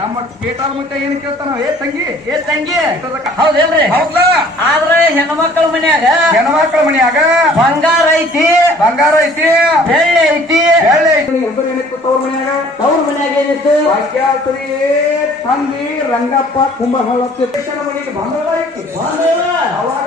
ನಮ್ಮ ಕೇಟಾಲ್ ಮುಟ್ಟ ಏನ್ ಕೇಳ್ತಾನ ಏ ತಂಗಿ ಹೌದೇನ್ರಿ? ಹೌದಾ? ಆದ್ರೆ ಹೆಣ್ಮಕ್ಳ ಮನ್ಯಾಗ ಬಂಗಾರ ಐತಿ ಬೆಳ್ಳಿ ಐತಿ ತವ್ರ ಮನ್ಯಾಗ ಏನಿತ್ತು? ವಾಕ್ಯಾತ್ರಿ ತಂದಿ ರಂಗಪ್ಪ ಕುಂಭಹಳ್ಳ ಮನೆಗೆ ಬಂಗಾರ ಐತಿ ಅವಾಗ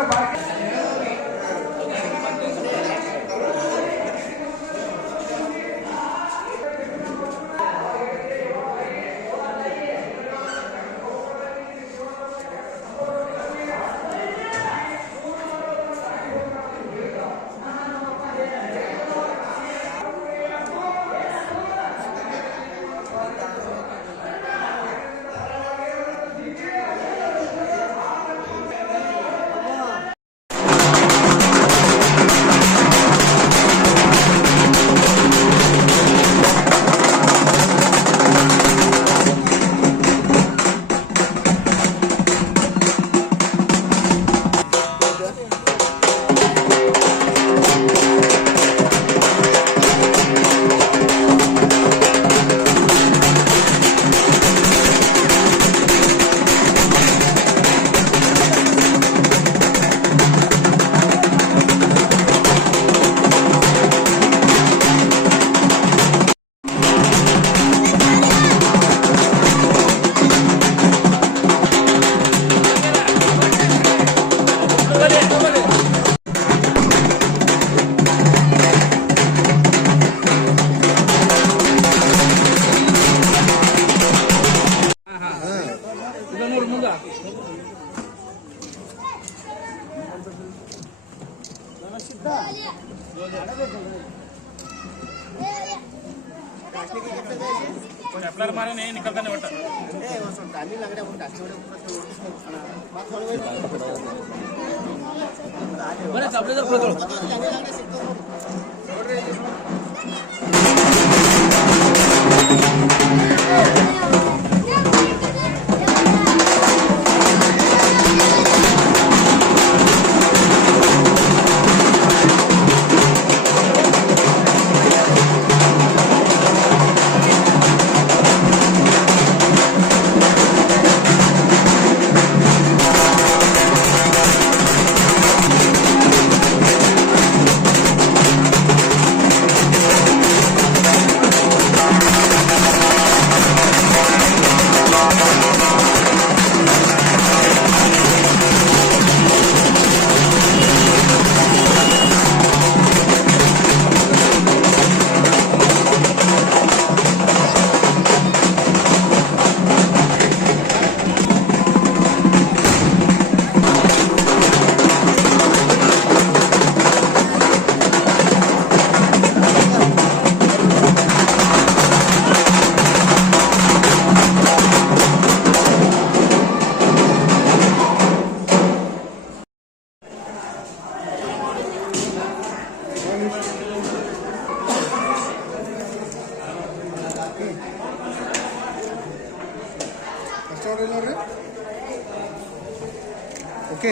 ಓಕೆ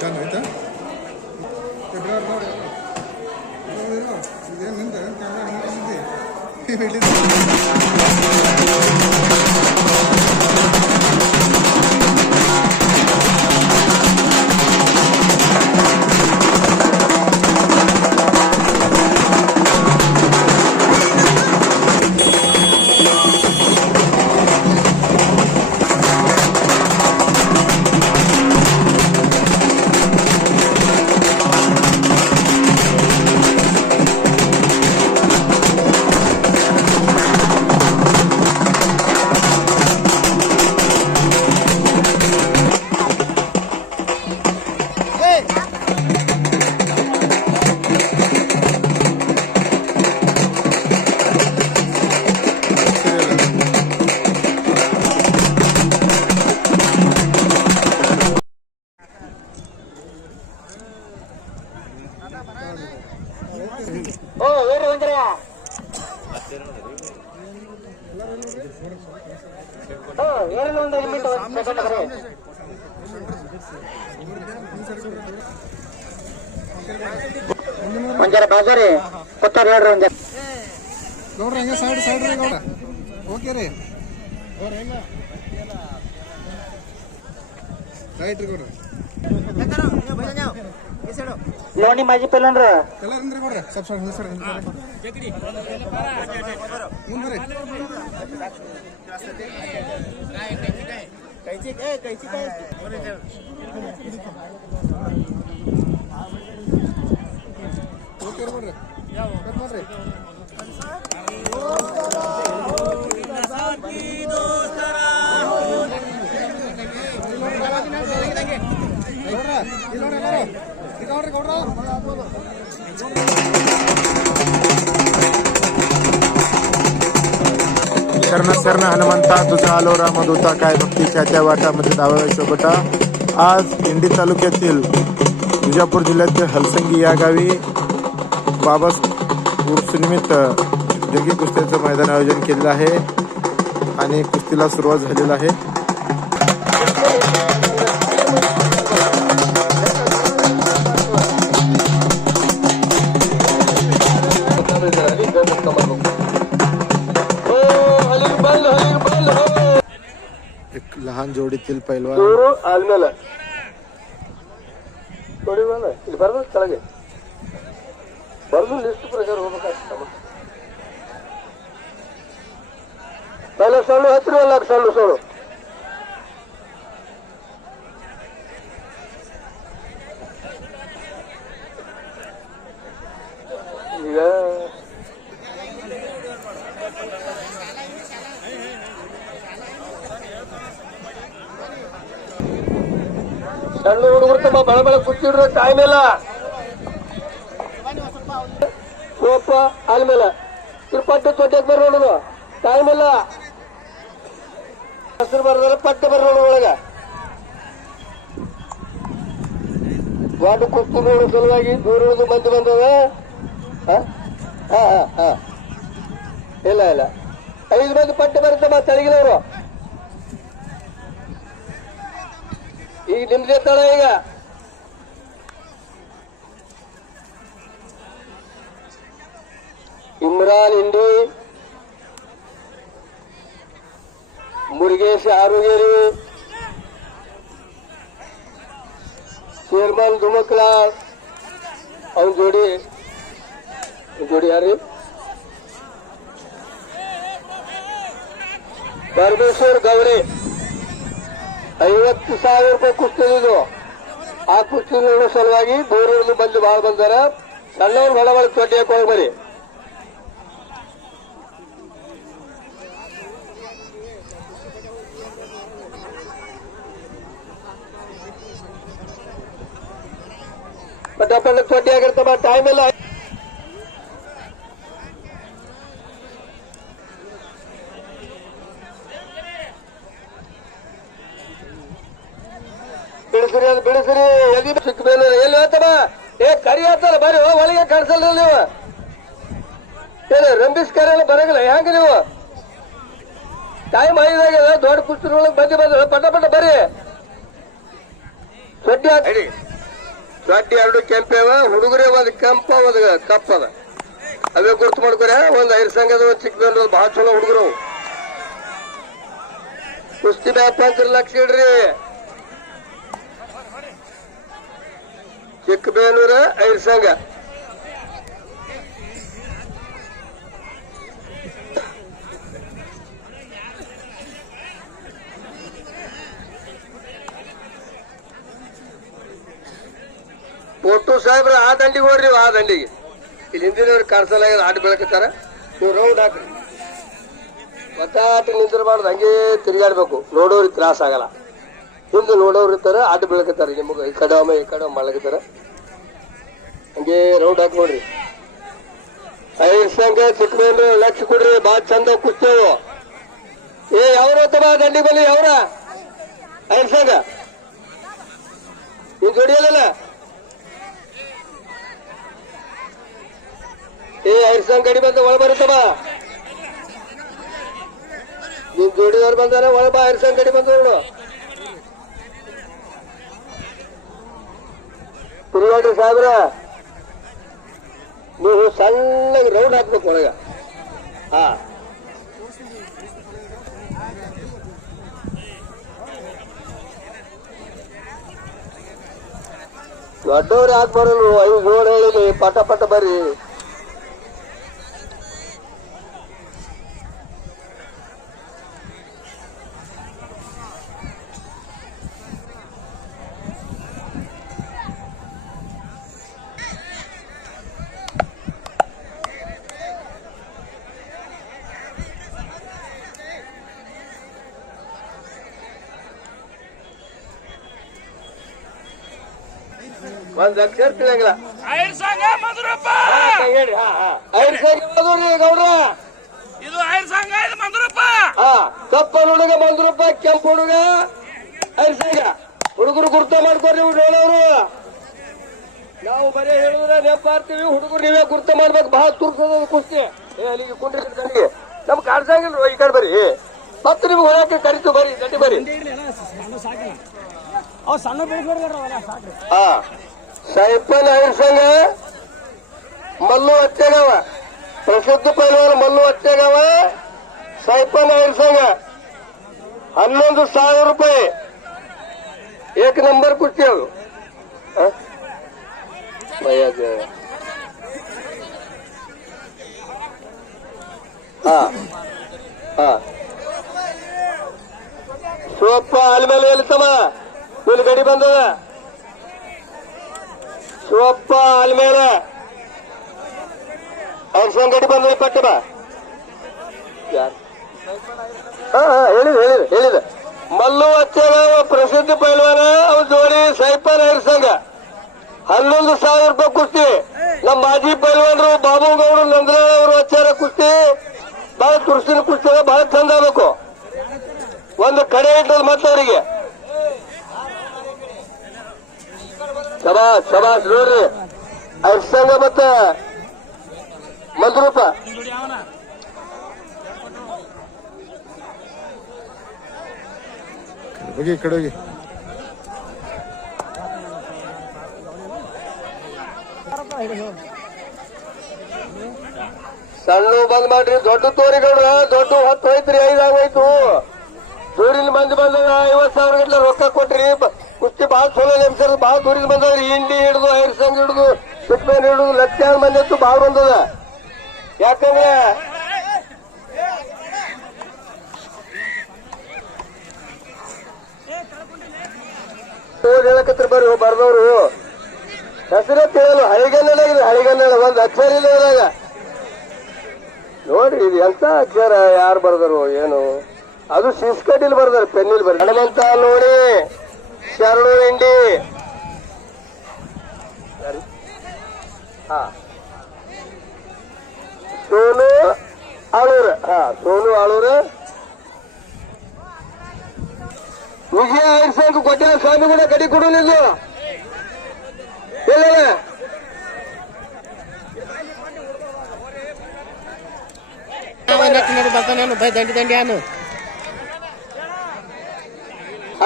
ಡನ್ ಆಯ್ತಾ ಫೆಬ್ರವರಿ ನೋಡಿ ಇದೇನು ನಿಂತ ಕ್ಯಾಮ್ರಾ ಒಂದರ ಬಾಜಾರಿ ಕೊತ್ತಾರ ಹೇಳ್ರಿ ಒಂದ ನೋಡ್ರಿ ಹಂಗೆ ಸೈಡ್ ಸೈಡ್ ರೀ ಗೌಡ ಓಕೆ ರೀ ರೈಟ್ ಕೊಡ್ರಿ ನೋಡಿ ಮಾಜಿ ಪೈಲನ್ರ ಎಲ್ಲ ಅಂದ್ರೆ ಕೊಡ್ರಿ ಸ್ವಲ್ಪ ಮುಂದೆ ಓಕೆ ನೋಡ್ರಿ ಕಟ್ ಮಾಡ್ರಿ शरण शरण हनुमंता तुझा आलो रामदूता काय भक्तीच्या त्या वाटामध्ये दावा शोभटा. आज इंडी तालुक्यातील विजापूर जिल्ह्यातील हलसंगी या गावी बाबा उर्सनिमित्त जंगी कुस्तीचं मैदान आयोजन केलेलं आहे आणि कुस्तीला सुरुवात झालेली आहे. एक लहान जोडीतील पैलवान ಆದ್ಮೇಲೆ ನೋಡಿ ಇಲ್ಲಿ ಬರ್ದು ಕೆಳಗೆ ಬರ್ದು ಲಿಸ್ಟ್ ಪ್ರಕಾರ ಹೋಗ್ಬೇಕಾಗ್ತದೆ. ಪಹಲೆ ಸಣ್ಣ ಹತ್ತಿರ ಸಣ್ಣ ಈಗ ಸಣ್ಣ ಹುಡುಗರು ತಮ್ಮ ಬಳ ಕೂತಿಡ್ರ ಟೈಮ್ ಇಲ್ಲ ಸೋಪ ಆದ್ಮೇಲೆ ಪಟ್ಟೆ ತೊಟ್ಟೆಗೆ ಬರೋಣ ಟೈಮ್ ಇಲ್ಲ ಹಸಿರು ಬರೋದ್ರ ಪಟ್ಟೆ ಬರೋಣ ಒಳಗ ದೊಡ್ಡ ಕುಸ್ತಿ ನೋಡೋ ಸಲುವಾಗಿ ದೂರದ ಮಂದಿ ಬಂದದ. ಇಲ್ಲ 5 ಮಂದಿ ಪಟ್ಟೆ ಬರುತ್ತಮ್ಮ ತಳಗಿನವರು. ಈಗ ನಿಮ್ದೇ ತಳ ಈಗ ಇಮ್ರಾನ್ ಇಂಡಿ, ಮುರುಗೇಶ್ ಆರುಗೇರಿ, ಚೇರ್ಮನ್ ಧುಮಕ್ಲಾ ಅವನ್ ಜೋಡಿ ಯಾರಿ ಪರಮೇಶ್ವರ್ ಗೌರಿ 50,000 ರೂಪಾಯಿ ಕುಸ್ತಿದ್ದು. ಆ ಕುಸ್ತಿ ನೋಡೋ ಸಲುವಾಗಿ ದೂರದಿಂದ ಬಂದು ಬಾಳ ಬಂದಾರ. ಸಣ್ಣವ್ರು ಒಳಗೊಳ ತೊಟ್ಟಿ ಹಾಕಿ ಬರಿ. ಪಟ್ಟ ತೊಟ್ಟಿ ಆಗಿರ್ತಮ್ಮ ಟೈಮ್ ಇಲ್ಲ. ಬಿಡಿಸ್ರಿ ಎಲ್ಲಿ ಸಿಕ್ಕ ಮೇಲೆ ಎಲ್ಲಿ ಹೇಳ್ತಾರ ಕರಿ ಹೇಳ್ತಾರ ಬರೀ ಒಳಗೆ ಕಾಣಿಸಲ್ಲ ನೀವು. ಏನು ರಂಬಿಸ್ ಕರೆಯಲ್ಲ ಬರಂಗಿಲ್ಲ ಹೆಂಗ ನೀವು? ಟೈಮ್ 5 ಆಗ್ಯದ. ದೊಡ್ಡ ಪುಸ್ತಕದೊಳಗೆ ಬಂದು ಪಟ ಬರ್ರಿ. ಸೊಡ್ಡಿ 2 ಕೆಂಪೇವ ಹುಡುಗರೇ ಒಂದು ಕೆಂಪ ಒಂದು ಕಪ್ಪದ ಅವೇ ಗುರ್ತು ಮಾಡ್ಕೊರ. ಒಂದ್ 5 ಸಂಘದ ಚಿಕ್ಕದ ಬಹಳ ಚಲೋ ಹುಡುಗರು. ಕುಸ್ತಿ ಮ್ಯಾಗ 5 ಲಕ್ಷ ಇಡ್ರಿ. ಚಿಕ್ಕಬೇನೂರ 5 ಸಂಘ. ಫೋಟೋ ಸಾಹೇಬ್ರ ಆ ದಂಡಿಗೆ ಹೋಗ್ರಿ. ಆ ದಂಡಿಗೆ ಇಲ್ಲಿ ಹಿಂದಿನವ್ರು ಕಾಣಿಸಲ್ಲ ಆಟ ಬೆಳಕತ್ತಾರ. ನೀವು ರೌಂಡ್ ಹಾಕ್ರಿ. ಮತ್ತಾಟ ನಿಂದಿರಬಾರ್ದು, ಹಂಗೆ ತಿರುಗಾಡ್ಬೇಕು. ನೋಡೋರಿಗೆ ತ್ರಾಸ ಆಗಲ್ಲ. ಹಿಂದೆ ನೋಡೋರು ಇರ್ತಾರ, ಆಟ ಬೆಳಕತ್ತಾರ. ನಿಮಗೆ ಈ ಕಡೆ ಮಾಡ್ಲಕತ್ತಾರ. ಹಂಗೆ ರೌಂಡ್ ಹಾಕಿ ನೋಡ್ರಿ. 5 ಸಂಘ ಚಿಕ್ಕಮೇಲೆ ಲಕ್ಷ ಕೊಡ್ರಿ. ಬಾಳ ಚಂದ ಕುಸ್ತೇವು. ಯಾವ್ರ ತಮ್ಮ ದಂಡಿ ಬಲ್ಲಿ ಯಾವ್ರ 5 ಸಂಘ ನೀನ್ ಜೋಡಿಯಲ್ಲ. 5 ಸಂಘ ಗಡಿ ಬಂದ ಒಳ ಬರುತ್ತಮ್ಮ. ನಿನ್ ಜೋಡಿದವ್ರು ಬಂದಾರ ಒಳ ಬಾ. 5 ಸಂಘ ಗಡಿ ಬಂದ ನೋಡು. ತಿರುಗಾಡ್ರಿ ಸಾಹೇಬ್ರ. ನೀವು ಸಣ್ಣಗೆ ರೌಂಡ್ ಹಾಕ್ಬೇಕು ಒಳಗ. ದೊಡ್ಡವ್ರು ಯಾಕೆ ಬರಲ್ಲ 5 ಜೋಡ್ ಹೇಳಿಲಿ ಪಟ ಪಟ ಬರ್ರಿ. ಒಂದ್ ಅಕ್ಷರ ತಿಳಿಯಂಗಿಲ್ಲ. ಐರ್ ಸಂಘ ಮಂಜುರಪ್ಪ ಹೇಳಿ. ಐದು ಸಂಖ್ಯೆ ಯಾವ್ದು ಗೌಡ್ರ? ಇದು ಐರ್ ಸಂಘ ಇದು ಮಂಜುರಪ್ಪ. ಕಪ್ಪ ಹುಡುಗ ಮಂಜುರಪ್ಪ, ಕೆಂಪು ಹುಡುಗ ಐದು ಸಂಘ. ಹುಡುಗರು ಗುರ್ತ ಮಾಡ್ಕೊಡ್ರಿ ಹೇಳೋರು. ನಾವು ಬರೀ ಹೇಳಿದ್ರೆ ನೆನಪಾರ್ತೀವಿ, ಹುಡುಗರು ನೀವೇ ಗುರ್ತ ಮಾಡ್ಬೇಕು. ಬಹಳ ತುರ್ಸದ ಕುಸ್ತಿ. ಅಲ್ಲಿಗೆ ಕುಂಡ್ರಿ ಕಡೆಗೆ ನಮ್ ಕಾಡ್ಸಂಗಿಲ್ವ, ಈ ಕಡೆ ಬರ್ರಿ. ಮತ್ತೆ ನಿಮ್ಗೆ ಹೊರಕ್ಕೆ ಕರಿತು ಬರ್ರಿ, ದಂಡಿ ಬರ್ರಿ. ಸೈಪನ್ ಐರ್ ಸಂಘ ಮಲ್ಲು ಹಚ್ಚೆಗವ, ಪ್ರಸಿದ್ಧ ಪೈಲವಾನ ಮಲ್ಲು ಹಚ್ಚೆಗವ. ಸೈಪನ್ ಐರ್ ಸಂಘ 11,000 ರೂಪಾಯಿ. ಏಕ್ ನಂಬರ್ ಕುಸ್ತಿ ಅದು. ಶಿವಪ್ಪ ಆಲ್ಮೇಲೆ ಹೇಳ್ತಮ್ಮ, ಇಲ್ಲಿ ಗಡಿ ಬಂದದ. ಶಿವಪ್ಪ ಆಲ್ಮೇಲೆ ಅವ್ರ ಸಂಘ ಗಡಿ ಬಂದ ಪಟ್ಟ ಬಾ. ಹೇಳಿದ ಮಲ್ಲು ಹಚ್ಚೇಗಾವ ಪ್ರಸಿದ್ಧ ಪೈಲ್ವಾನ, ಅವ್ರ ಜೋಡಿ ಸೈಪನ್ ಐರ್ ಸಂಘ 11,000 ರೂಪಾಯಿ ಕುಸ್ತಿ. ನಮ್ಮ ಮಾಜಿ ಪೈಲ್ವಾನರು ಬಾಬು ಗೌಡ್ರು ನಂದ್ರಾವ್ ಅವರು ಹಚ್ಚಾರ ಕುಸ್ತಿ. ಬಹಳ ತುರ್ಸಿನ ಕುಸ್ತಿ, ಬಹಳ ಚಂದ ಆಗ್ಬೇಕು. ಒಂದು ಕಡೆ ಇಟ್ಟದ ಮತ್ತವರಿಗೆ ಶಬಾಸ್ ನೋಡ್ರಿ. ಐರ್ ಸಂಘ ಮತ್ತ ಮಂಜುರೂಪ ಹೋಗಿ ಈ ಕಡೆ ಹೋಗಿ. ಸಣ್ಣ ಬಂದ್ ಮಾಡ್ರಿ. ದೊಡ್ಡ ತೋರಿಗೌಡ್ರ ದೊಡ್ಡ ಹೊತ್ತು ಹೋಯ್ತ್ರಿ, 5 ಆಗೋಯ್ತು. ದೂರಿನ ಮಂದಿ ಬಂದಾಗ 50,000 ಗಂಟೆ ರೊಕ್ಕ ಕೊಟ್ರಿ. ಕುಸ್ತಿ ಬಹಳ ಚಲೋ ನೆಮ್ಸರ್. ಬಹಳ ದೂರಿನ ಬಂದವ್ರಿ. ಇಂಡಿ ಹಿಡಿದು ಐರ್ ಸಂಘ ಹಿಡಿದು ಸುಟ್ಮೇನ್ ಹಿಡಿದು ಲಕ್ಷಾಂತರ ಮಂದಿ ಅಂತೂ ಬಹಳ ಬಂದದ. ಯಾಕಂದ್ರೆ ಹೇಳಕತ್ರ ಬರ್ರಿ ಬರ್ದವ್ರು ಹೆಸರೇ ತಿಳಿಯಲ್ಲ. ಹಳಿಗನ್ನಡ ಇದೆ, ಹಳಿಗನ್ನಡ ಒಂದ್ ಅಕ್ಷರ ಇಲ್ಲ ಇದ್ರಾಗ. ನೋಡ್ರಿ ಇದು ಎಂತ ಅಕ್ಷರ, ಯಾರು ಬರ್ದರು ಏನು? ಅದು ಸಿಸ್ಕಟಿಲ್ ಬರ್ದಾರ, ಪೆನ್ನಿಲ್ ಬರ್ದ. ಹನುಮಂತ ನೋಡಿ, ಶರಣು ಇಂಡಿ, ಸೋನು ಆಳೂರ, ಸೋನು ಆಳೂರ. ವಿಜಯ ಐರ್ ಸಂಘ ಕೊಟ್ಟ ಸ್ವಾಮಿ ಕೂಡ ಗಡಿ ಕೊಡಲಿಲ್ಲ. ಇಲ್ಲ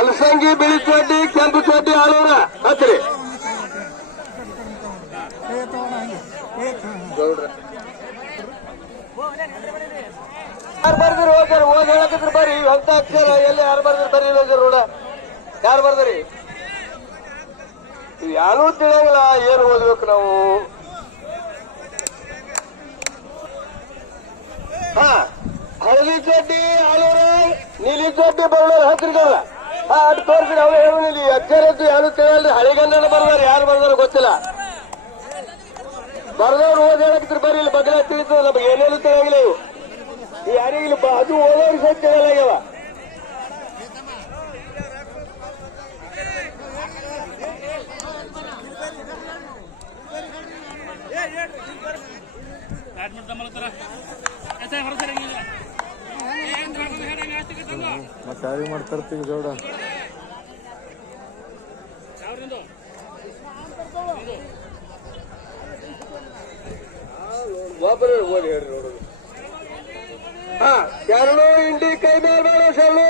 ಅಲಸಂಗಿ, ಬಿಳಿ ಚೋಟಿ, ಕೆಂಪು ಚೋಟಿ ಆಳೂರ ಹತ್ರಿ. ಯಾರು ಬರ್ದಿರಿ ಹೋಗ್ತಾರೆ, ಓದ್ ಹೇಳಕತ್ರ ಬರ್ರಿ. ಹೊಸ ಅಕ್ಷರ ಎಲ್ಲಿ ಯಾರು ಬರ್ದಿರಿ ಬರ್ರಿ ನೋಡ. ಯಾರು ಬರ್ದ್ರಿ? ಯಾರು ತಿಳಿಯಂಗಿಲ್ಲ, ಏನು ಓದ್ಬೇಕು ನಾವು. ಹಳದಿ ಚಡ್ಡಿ ಆಳೂರ, ನೀಲಿ ಚಡ್ಡಿ ಬರೋರು ಹತ್ತಿರಲ್ಲ. ಅದು ತೋರಿಸ್ರಿ, ಅವ್ರು ಹೇಳಿ ಅಕ್ಷರ ಇದ್ದು ಯಾರು ತಿಳಿಯಲ್ರಿ. ಹಳಿಗನ್ನಡ ಬರ್ದಾರ, ಯಾರು ಬರ್ದಾರ ಗೊತ್ತಿಲ್ಲ. ಬರ್ದವ್ರು ಓದ್ ಹೇಳಕ್ತಿರ್ ಬರ್ರಿ. ಇಲ್ಲಿ ಬದಲ ತಿಳಿತದ, ನಮ್ಗೆ ಏನೇನು ತಿಳಿಯಂಗಿಲ್ಲ. ಇವು ಯಾರಿಗಿಲ್ಲ, ಅದು ಓದೋರು ಸಹ ತಿಳಿಯಲಾಗ್ಯಾವ. ಮತ್ತೆ ಯಾರಿಗೆ ಮಾಡ್ತಾರ್ತೀವಿ ಜೋಡ? ಒಬ್ಬರು ಓದಿ ಹೇಳ್ರಿ ನೋಡುದು. ಶರಣು ಇಂಡಿ ಕೈ ಮೇಲ್ಬೇಡ ಶರಣು.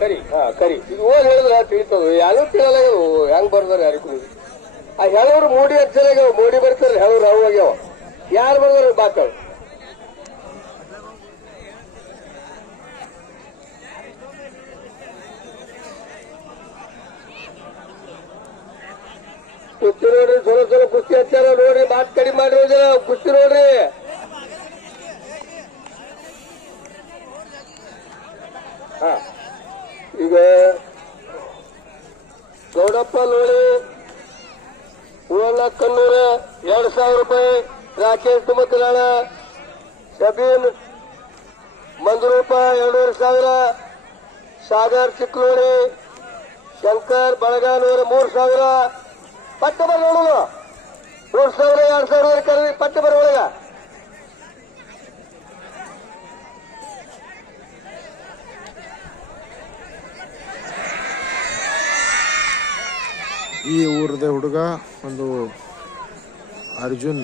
ಕರಿ ಕರಿ. ಇದು ಓದ್ ಹೇಳಿದ್ರ ತಿಳಿತದ, ಯಾರು ತಿಳಿಯಲ್ಲ. ಹೆಂಗ್ ಬರ್ದಾರ ಯಾರಿಗೂ. ಆ ಹೇಳೋರು ಮೋಡಿ ಹಚ್ಚಲಾಗ್ಯಾವ, ಮೋಡಿ ಬರ್ತಾರೆ ಹೇಳೋರು ಅವು ಆಗ್ಯಾವ. ಯಾರು ಬರ್ದಾರ ಬಾಕಳು. ಕುಸ್ತಿ ನೋಡ್ರಿ, ಚಲೋ ಕುಸ್ತಿ ಹಚ್ಚಾರ ನೋಡ್ರಿ, ಮಾತ್ ಕಡಿಮೆ ಮಾಡ್ರಿ ಜನ, ಕುಸ್ತಿ ನೋಡ್ರಿ. ಹಾ, ಈಗ ಗೌಡಪ್ಪ ಲೋಳಿ ಕನ್ನೂರ 2,000 ರೂಪಾಯಿ, ರಾಕೇಶ್ ತುಮಕರಾಳ, ಶಬೀನ್ ಮಂಜುರೂಪ 2,500, ಸಾಗರ್ ಚಿಕ್ಲೋಳಿ, ಶಂಕರ್ ಬಳಗಾನೂರ 3,000. ಪಟ್ಟ ಬರ ನೋಡೋದು, 3,000 2,000 ಕರೆದಿ ಪಟ್ಟ ಬರ ಒಳಗ. ಈ ಊರದ ಹುಡುಗ ಒಂದು ಅರ್ಜುನ್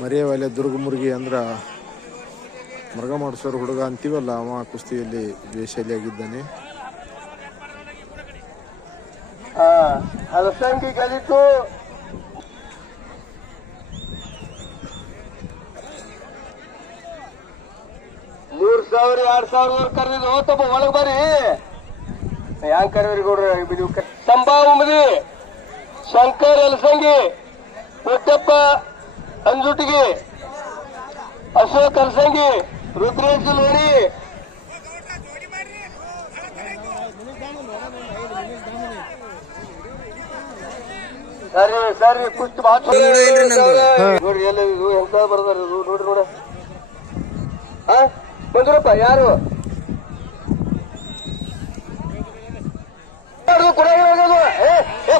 ಮರಿಯವಾಲೆ ದುರ್ಗಮುರ್ಗಿ ಅಂದ್ರ ಮೃಗ ಮಾಡಿಸೋರು ಹುಡುಗ ಅಂತೀವಲ್ಲ, ಅವ ಕುಸ್ತಿಯಲ್ಲಿ ವೇಷಲಿಯಾಗಿದ್ದಾನೆ. ಹಲಸಂಗಿ ಕಲಿತು $3,000 2,000 ಕರೆದಿದ್ದು ಹೋತಪ್ಪ ಒಳಗ್ ಬರ್ರಿ. ಹ್ಯಾಂಗ್ ಕರೆದ್ರಿ ಗೌಡ್ರ? ಸಂಭಾವ ಮದಿ, ಶಂಕರ್ ಹಲಸಂಗಿ, ಪುಟ್ಟಪ್ಪ ಅಂಜುಟಿಗಿ, ಅಶೋಕ್ ಹಲಸಂಗಿ, ರುದ್ರೇಶ್ ಲೋಣಿ. ಸರಿ ಸರಿ, ಕುಸ್ತಿ ನೋಡ್ರಿ, ಎಲ್ಲ ಇದು ಎಂತ ಬರ್ದಾರ ನೋಡ್ರಿ ನೋಡ. ಮಂಜುರಪ್ಪ ಯಾರು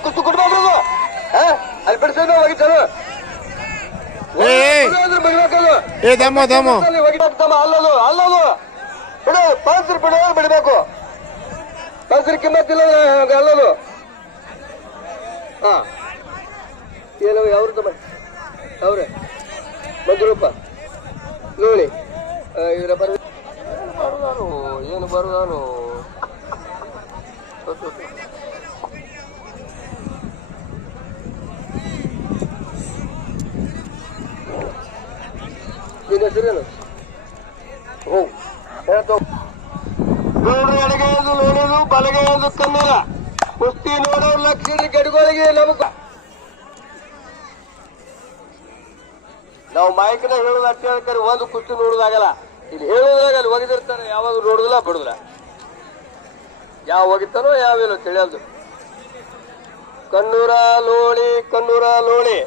ಕುಸ್ತು ಕೊಡ್ಬೋದು, ಅಲ್ಲಿ ಬಿಡಿಸೋದು ಒಗಿತಾನು ಅಲ್ಲದು ಅಲ್ಲದು ಬಿಡು, ಪಂಚರ್ ಬಿಡೋರು ಬಿಡಬೇಕು, ಪಂಚರ್ ಕಿಮ್ಮತ್ತಿಲ್ಲ ಅಲ್ಲದು. ಹಾ, ಏನು ಯಾವ್ದು ತಮ್ಮ ಅವ್ರೆ ಮಂಜುರಪ್ಪ ನೋಡಿ, ಇವರ ಬರುದಾನು ಏನು ಬರುದಾನು. ನಿನ್ನ ಹೆಸರೇನು? ನೋಡ್ರಿ, ಎಡಗೈದು ನೋಡೋದು, ಬಲಗೈದು ಕನ್ನಡ. ಕುಸ್ತಿ ನೋಡೋರು ಲಕ್ಷ ಗಡಿಗಳಿಗೆ ನಮಗ. ನಾವು ಮಾಹಿತಿನ ಹೇಳೋದು ಅಷ್ಟೇ ಹೇಳ್ತಾರೆ, ಒಂದು ಕುಸ್ತಿ ನೋಡೋದಾಗಲ್ಲ. ಇಲ್ಲಿ ಹೇಳೋದ್ರಾಗ ಅಲ್ಲಿ ಒಗಿದಿರ್ತಾರೆ, ಯಾವಾಗ ನೋಡುದಿಲ್ಲ ಬಿಡುದಿಲ್ಲ, ಯಾವ ಒಗಿತಾನೋ ಯಾವೇನೋ ತಿಳಿಯಲ್ದು. ಕನ್ನೂರ ಲೋಳಿ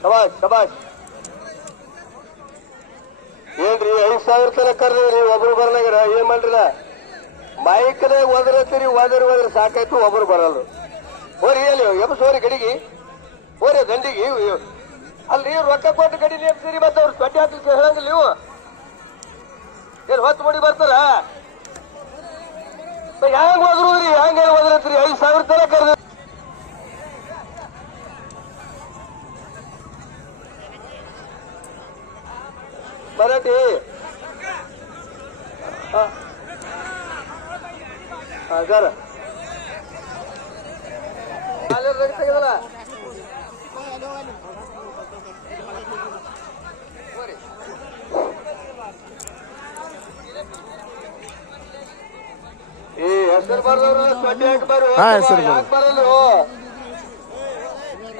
ಶಬಾಷ್ ಶಬಾಷ್. ಏನ್ರಿ 5,000 ತನಕ ಕರ್ದ್ರಿ, ಒಬ್ರು ಬರ್ಲಾಗ್ಯಾರ, ಏನ್ ಮಾಡ್ರಿಲ್ಲ? ಮೈಕ್ನಾಗ ಒದರತ್ತೀರಿ, ಒದರಿ ಸಾಕಾಯ್ತು, ಒಬ್ರು ಬರಲ್ಲ. ಹೋರಿ ಅಲ್ಲಿ ಎಬ್ಸೋರಿ ಗಡಿಗೆ, ಹೋರಿ ದಂಡಿಗೆ. ಅಲ್ಲಿ ರೊಕ್ಕ ಕೊಟ್ಟು ಗಡಿಲಿ ಎಬ್ಸಿರಿ, ಮತ್ತೆ ಅವ್ರು ಸೊಡ್ಡಿ ಹಾಕ್ಲಿಕ್ಕೆ ಹೇಳಂಗಿಲ್ಲ ನೀವು. ಏನ್ ಹೊತ್ತು ಮಾಡಿ ಬರ್ತಾರ? ಹ್ಯಾಂಗ ಒದ್ರುದ್ರಿ, ಹ್ಯಾಂಗ ಒದರತ್ರಿ? 5,000 ತನಕ ಕರ್ದ್ರಿ. ಮರಾಠಿ ಸರ್ ತೆಗೆದಲ್ಲ ಈ ಹೆಸರು ಬರ್ದವ್ರು ಸಡ್ಡಿ ಹಾಕಿ ಬರ್ರಿ. ಯಾಕೆ ಬರಲ್ಲ?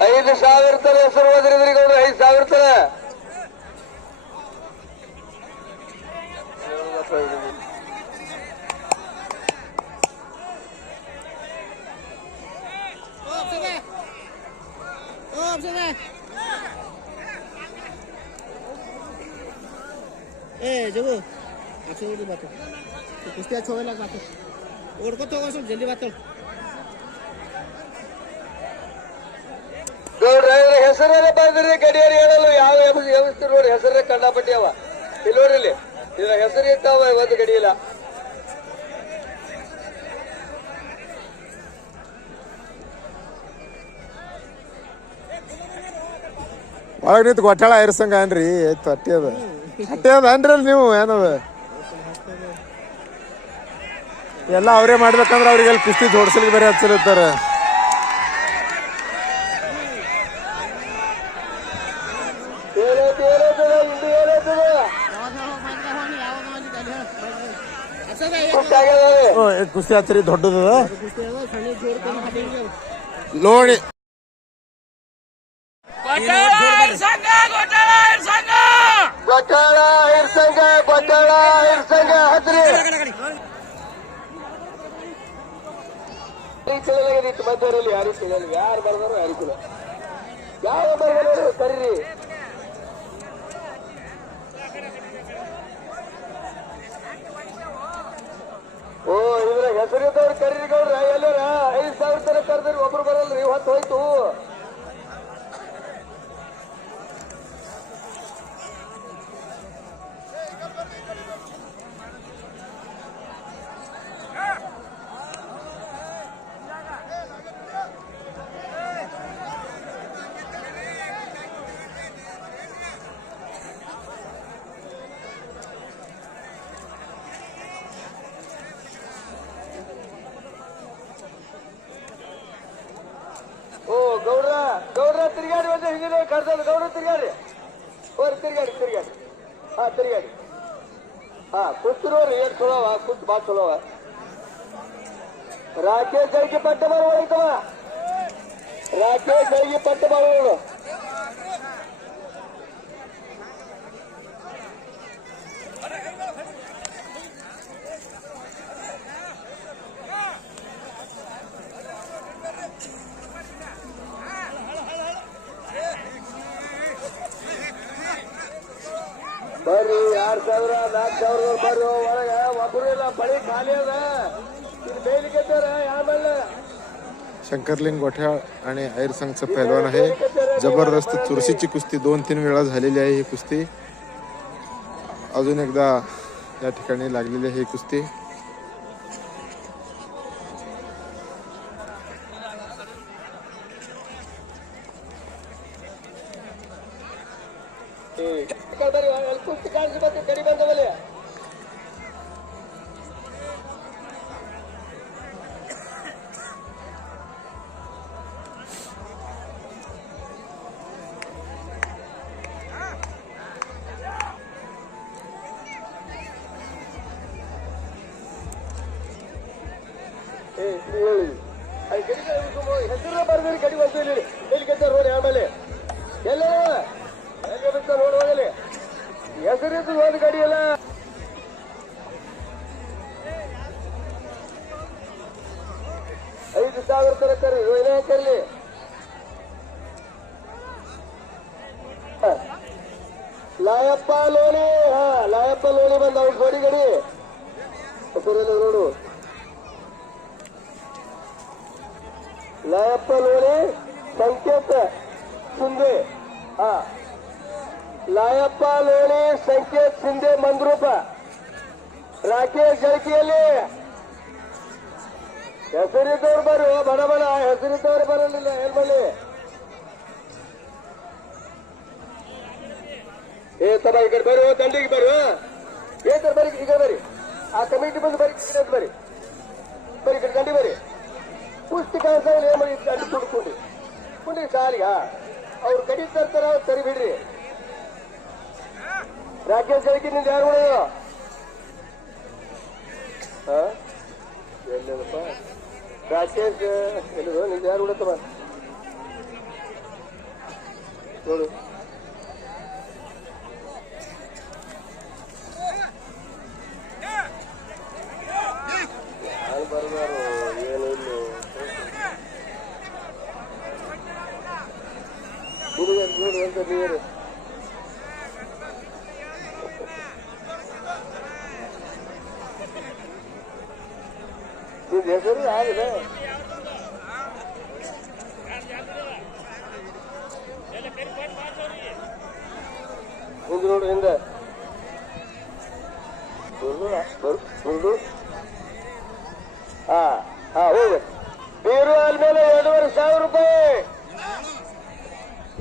5,000 ತರ ಹೆಸರು ಓದ್ರಿದ್ರಿ ಗೌಡ್ರು, 5,000 ತರ. जगो अच्छी बात कुछ अच्छा होगा बात और को तो जल्दी बात ಗೌಡ್ರ ಹೆಸರೇ ಬಂದ್ರಿ, ಗಡಿಯಾರಿ ಹೇಳಲು ಯಾವ ವ್ಯವಸ್ಥೆ ನೋಡಿ, ಹೆಸರೇ ಕಂಡಾಪಟ್ಟಿ ಅವ. ಇಲ್ಲಿ ನೋಡ್ರಿ, ಇಲ್ಲಿ ಇದ್ರ ಹೆಸರು ಇರ್ತಾವ, ಒಂದು ಗಡಿ ಇಲ್ಲ. ಒಳಗೆ ನಿಂತು ಗೊತ್ತಾಳ ಇರ್ಸಂಗ ಏನ್ರಿ? ಆಯ್ತು, ಅಟ್ಟಿ ಅದ ಅನ್ರಿ ನೀವು ಏನದ ಎಲ್ಲ ಅವರೇ ಮಾಡ್ಬೇಕಂದ್ರೆ ಅವ್ರಿಗೆ ಅಲ್ಲಿ ಕುಸ್ತಿ ಜೋಡಿಸ್ಲಿಕ್ಕೆ ಬೇರೆ ಹಚ್ಚಲಿರ್ತಾರೆ. ಕುಸ್ತಿ ಹಚ್ಚರಿ ದೊಡ್ಡದ ಲೋಣಿ घोटाळा सांगा घोटाळा सांगा घोटाळा हिरसंग घोटाळा हिरसंग ಹದ್ರಿ ತಿಳಿಯಲಾಗಿದೆ ಮಧ್ಯದಲ್ಲಿ ಯಾರು ತಿಳಿಯಲ್ಲ ಯಾರು ಬರ್ದಾರೋ ಯಾರು ತಿಳಿಯ ಯಾವ ಬರ್ದಾರೋ ಕರೀರಿ ಓ ಇದ್ರ ಹೆಸರಿದ್ದವ್ರು ಕರೀರಿ ಗೌಡ್ರ ಎಲ್ಲರ 5,000 ತರ ಕರೆದ್ರಿ ಒಬ್ರು ಬರಲ್ರಿ ಹೊತ್ತು ಹೋಯ್ತು ಓ ಗೌಡ್ರ ಗೌಡ್ರ ತಿರ್ಗಾಡಿ ಬಂದ್ರೆ ಹಿಂಗೆ ಕರ್ದಲ್ಲ ಗೌಡ್ರ ತಿರ್ಗಾಡಿ ಹೋರಿ ತಿರ್ಗಾಡಿ ತಿರ್ಗಾಡಿ ಹಾ ತಿರ್ಗಾಡಿ ಹಾ ಕುಸ್ತು ನೋಡ್ರಿ ಏನ್ ಚಲೋವ ಕುಸ್ತು ಬಾ ಚಲೋವ ರಾಕೇಶ್ ಜೈಗೆ ಪಟ್ಟ ಮಾಡೋತವ ರಾಕೇಶ್ ಜೈಗೆ ಪಟ್ಟ ಮಾಡೋಣ ಬರ್ರಿ 2,000 4,000 ಬರ್ರಿ ಒಳಗ ಒಬ್ರು ಇಲ್ಲ ಬಳಿ ಖಾಲಿ ಅದ ಇದು ಬೇಲಿಗೆ ಆಮೇಲೆ शंकरलिंग गोठ्याळ आणि ऐर संघचं पैलवान आहे. जबरदस्त चुरशीची कुस्ती 2-3 वेळा झालेली आहे. ही कुस्ती अजून एकदा या ठिकाणी लागलेली आहे. ही कुस्ती ಕುಸ್ತಿ ಕಾಣಿಸಿ ಮತ್ತೆ ಕಡಿ ಬಂದವಲ್ಲ ಹೆಸರು ಬರ್ದಿರಿ ಕಡಿ ಬಂತು ಇಲ್ಲಿ ಎಲ್ಲಿ ಗೆದ್ದ ನೋಡಿ ಆಮೇಲೆ ಎಲ್ಲ ಬಿತ್ತ ನೋಡಿ ಹೋಗಲಿ ಹೆಸರಿದ್ದು ಒಂದು ಗಡಿ ಅಲ್ಲ 5,000 ತರ ಕರಿ ಏನೇ ಕರ್ಲಿ ಲಾಯಪ್ಪ ಲೋಣಿ ಹಾ ಲಾಯಪ್ಪ ಲೋಣಿ ಬಂದ ಅವ್ರು ಗೋಡಿ ಗಡಿ ಹೆಸರೆಲ್ಲ ನೋಡು ಲಾಯಪ್ಪ ಲೋಣಿ ಸಂಕೇತ ಶಿಂದೆ ಹಾ ಲಾಯಪ್ಪ ಲೋಣಿ ಸಂಕೇತ್ ಶಿಂದೆ ಮಂದ್ರೂಪ ರಾಕೇಶ್ ಜಳಕಿಯಲ್ಲಿ ಹೆಸರಿದ್ದವ್ರು ಬರ್ರಿ ಬಡ ಬಡ ಹೆಸರಿದ್ದವ್ರು ಬರಲಿಲ್ಲ ಏನ್ ಬಲ್ಲಿ ಏ ತಮ್ಮ ಈ ಕಡೆ ಬರ್ರಿ ದಂಡಿಗೆ ಬರ್ರಿ ಏ ಸರ್ ಬರ್ರಿ ಈ ಕಡೆ ಬರ್ರಿ ಆ ಕಮಿಟಿ ಬಂದು ಬರ್ರಿ ಬರ್ರಿ ಬರ್ರಿ ಕಡೆ ದಂಡಿ ಬರ್ರಿ ಪುಸ್ತಕ ಏನ್ ಮಾಡಿ ದಂಡಿ ಕುಡ್ಕೊಂಡ್ರಿ ಸಾಲಿಗ ಅವ್ರು ಕಡಿ ತರ್ತಾರ ಸರಿ ಬಿಡ್ರಿ ರಾಕೇಶ್ ಜಳಕಿನಿಂದ ಯಾರು ಉಳಿಯೋ ಎಲ್ಲಪ್ಪ ರಾಕೇಶ್ ಎಲ್ಲಿದು ನಿಂದ ಯಾರು ಉಳತ್ತವ ನೋಡು ಯಾರು ಬರ್ಬಾರು ಏನು ಇಲ್ಲೋ ನೋಡು ಅಂತ ನೀರು ನಿಂದ ಹೆಸರು ಆಗಿದೆ ಹಿಂದೆ ನೋಡು ಹಿಂದೆ ಬರು ಹಾ ಹಾ ಹೋಗ ಬೀರು ಆದ್ಮೇಲೆ 2,500 ರೂಪಾಯಿ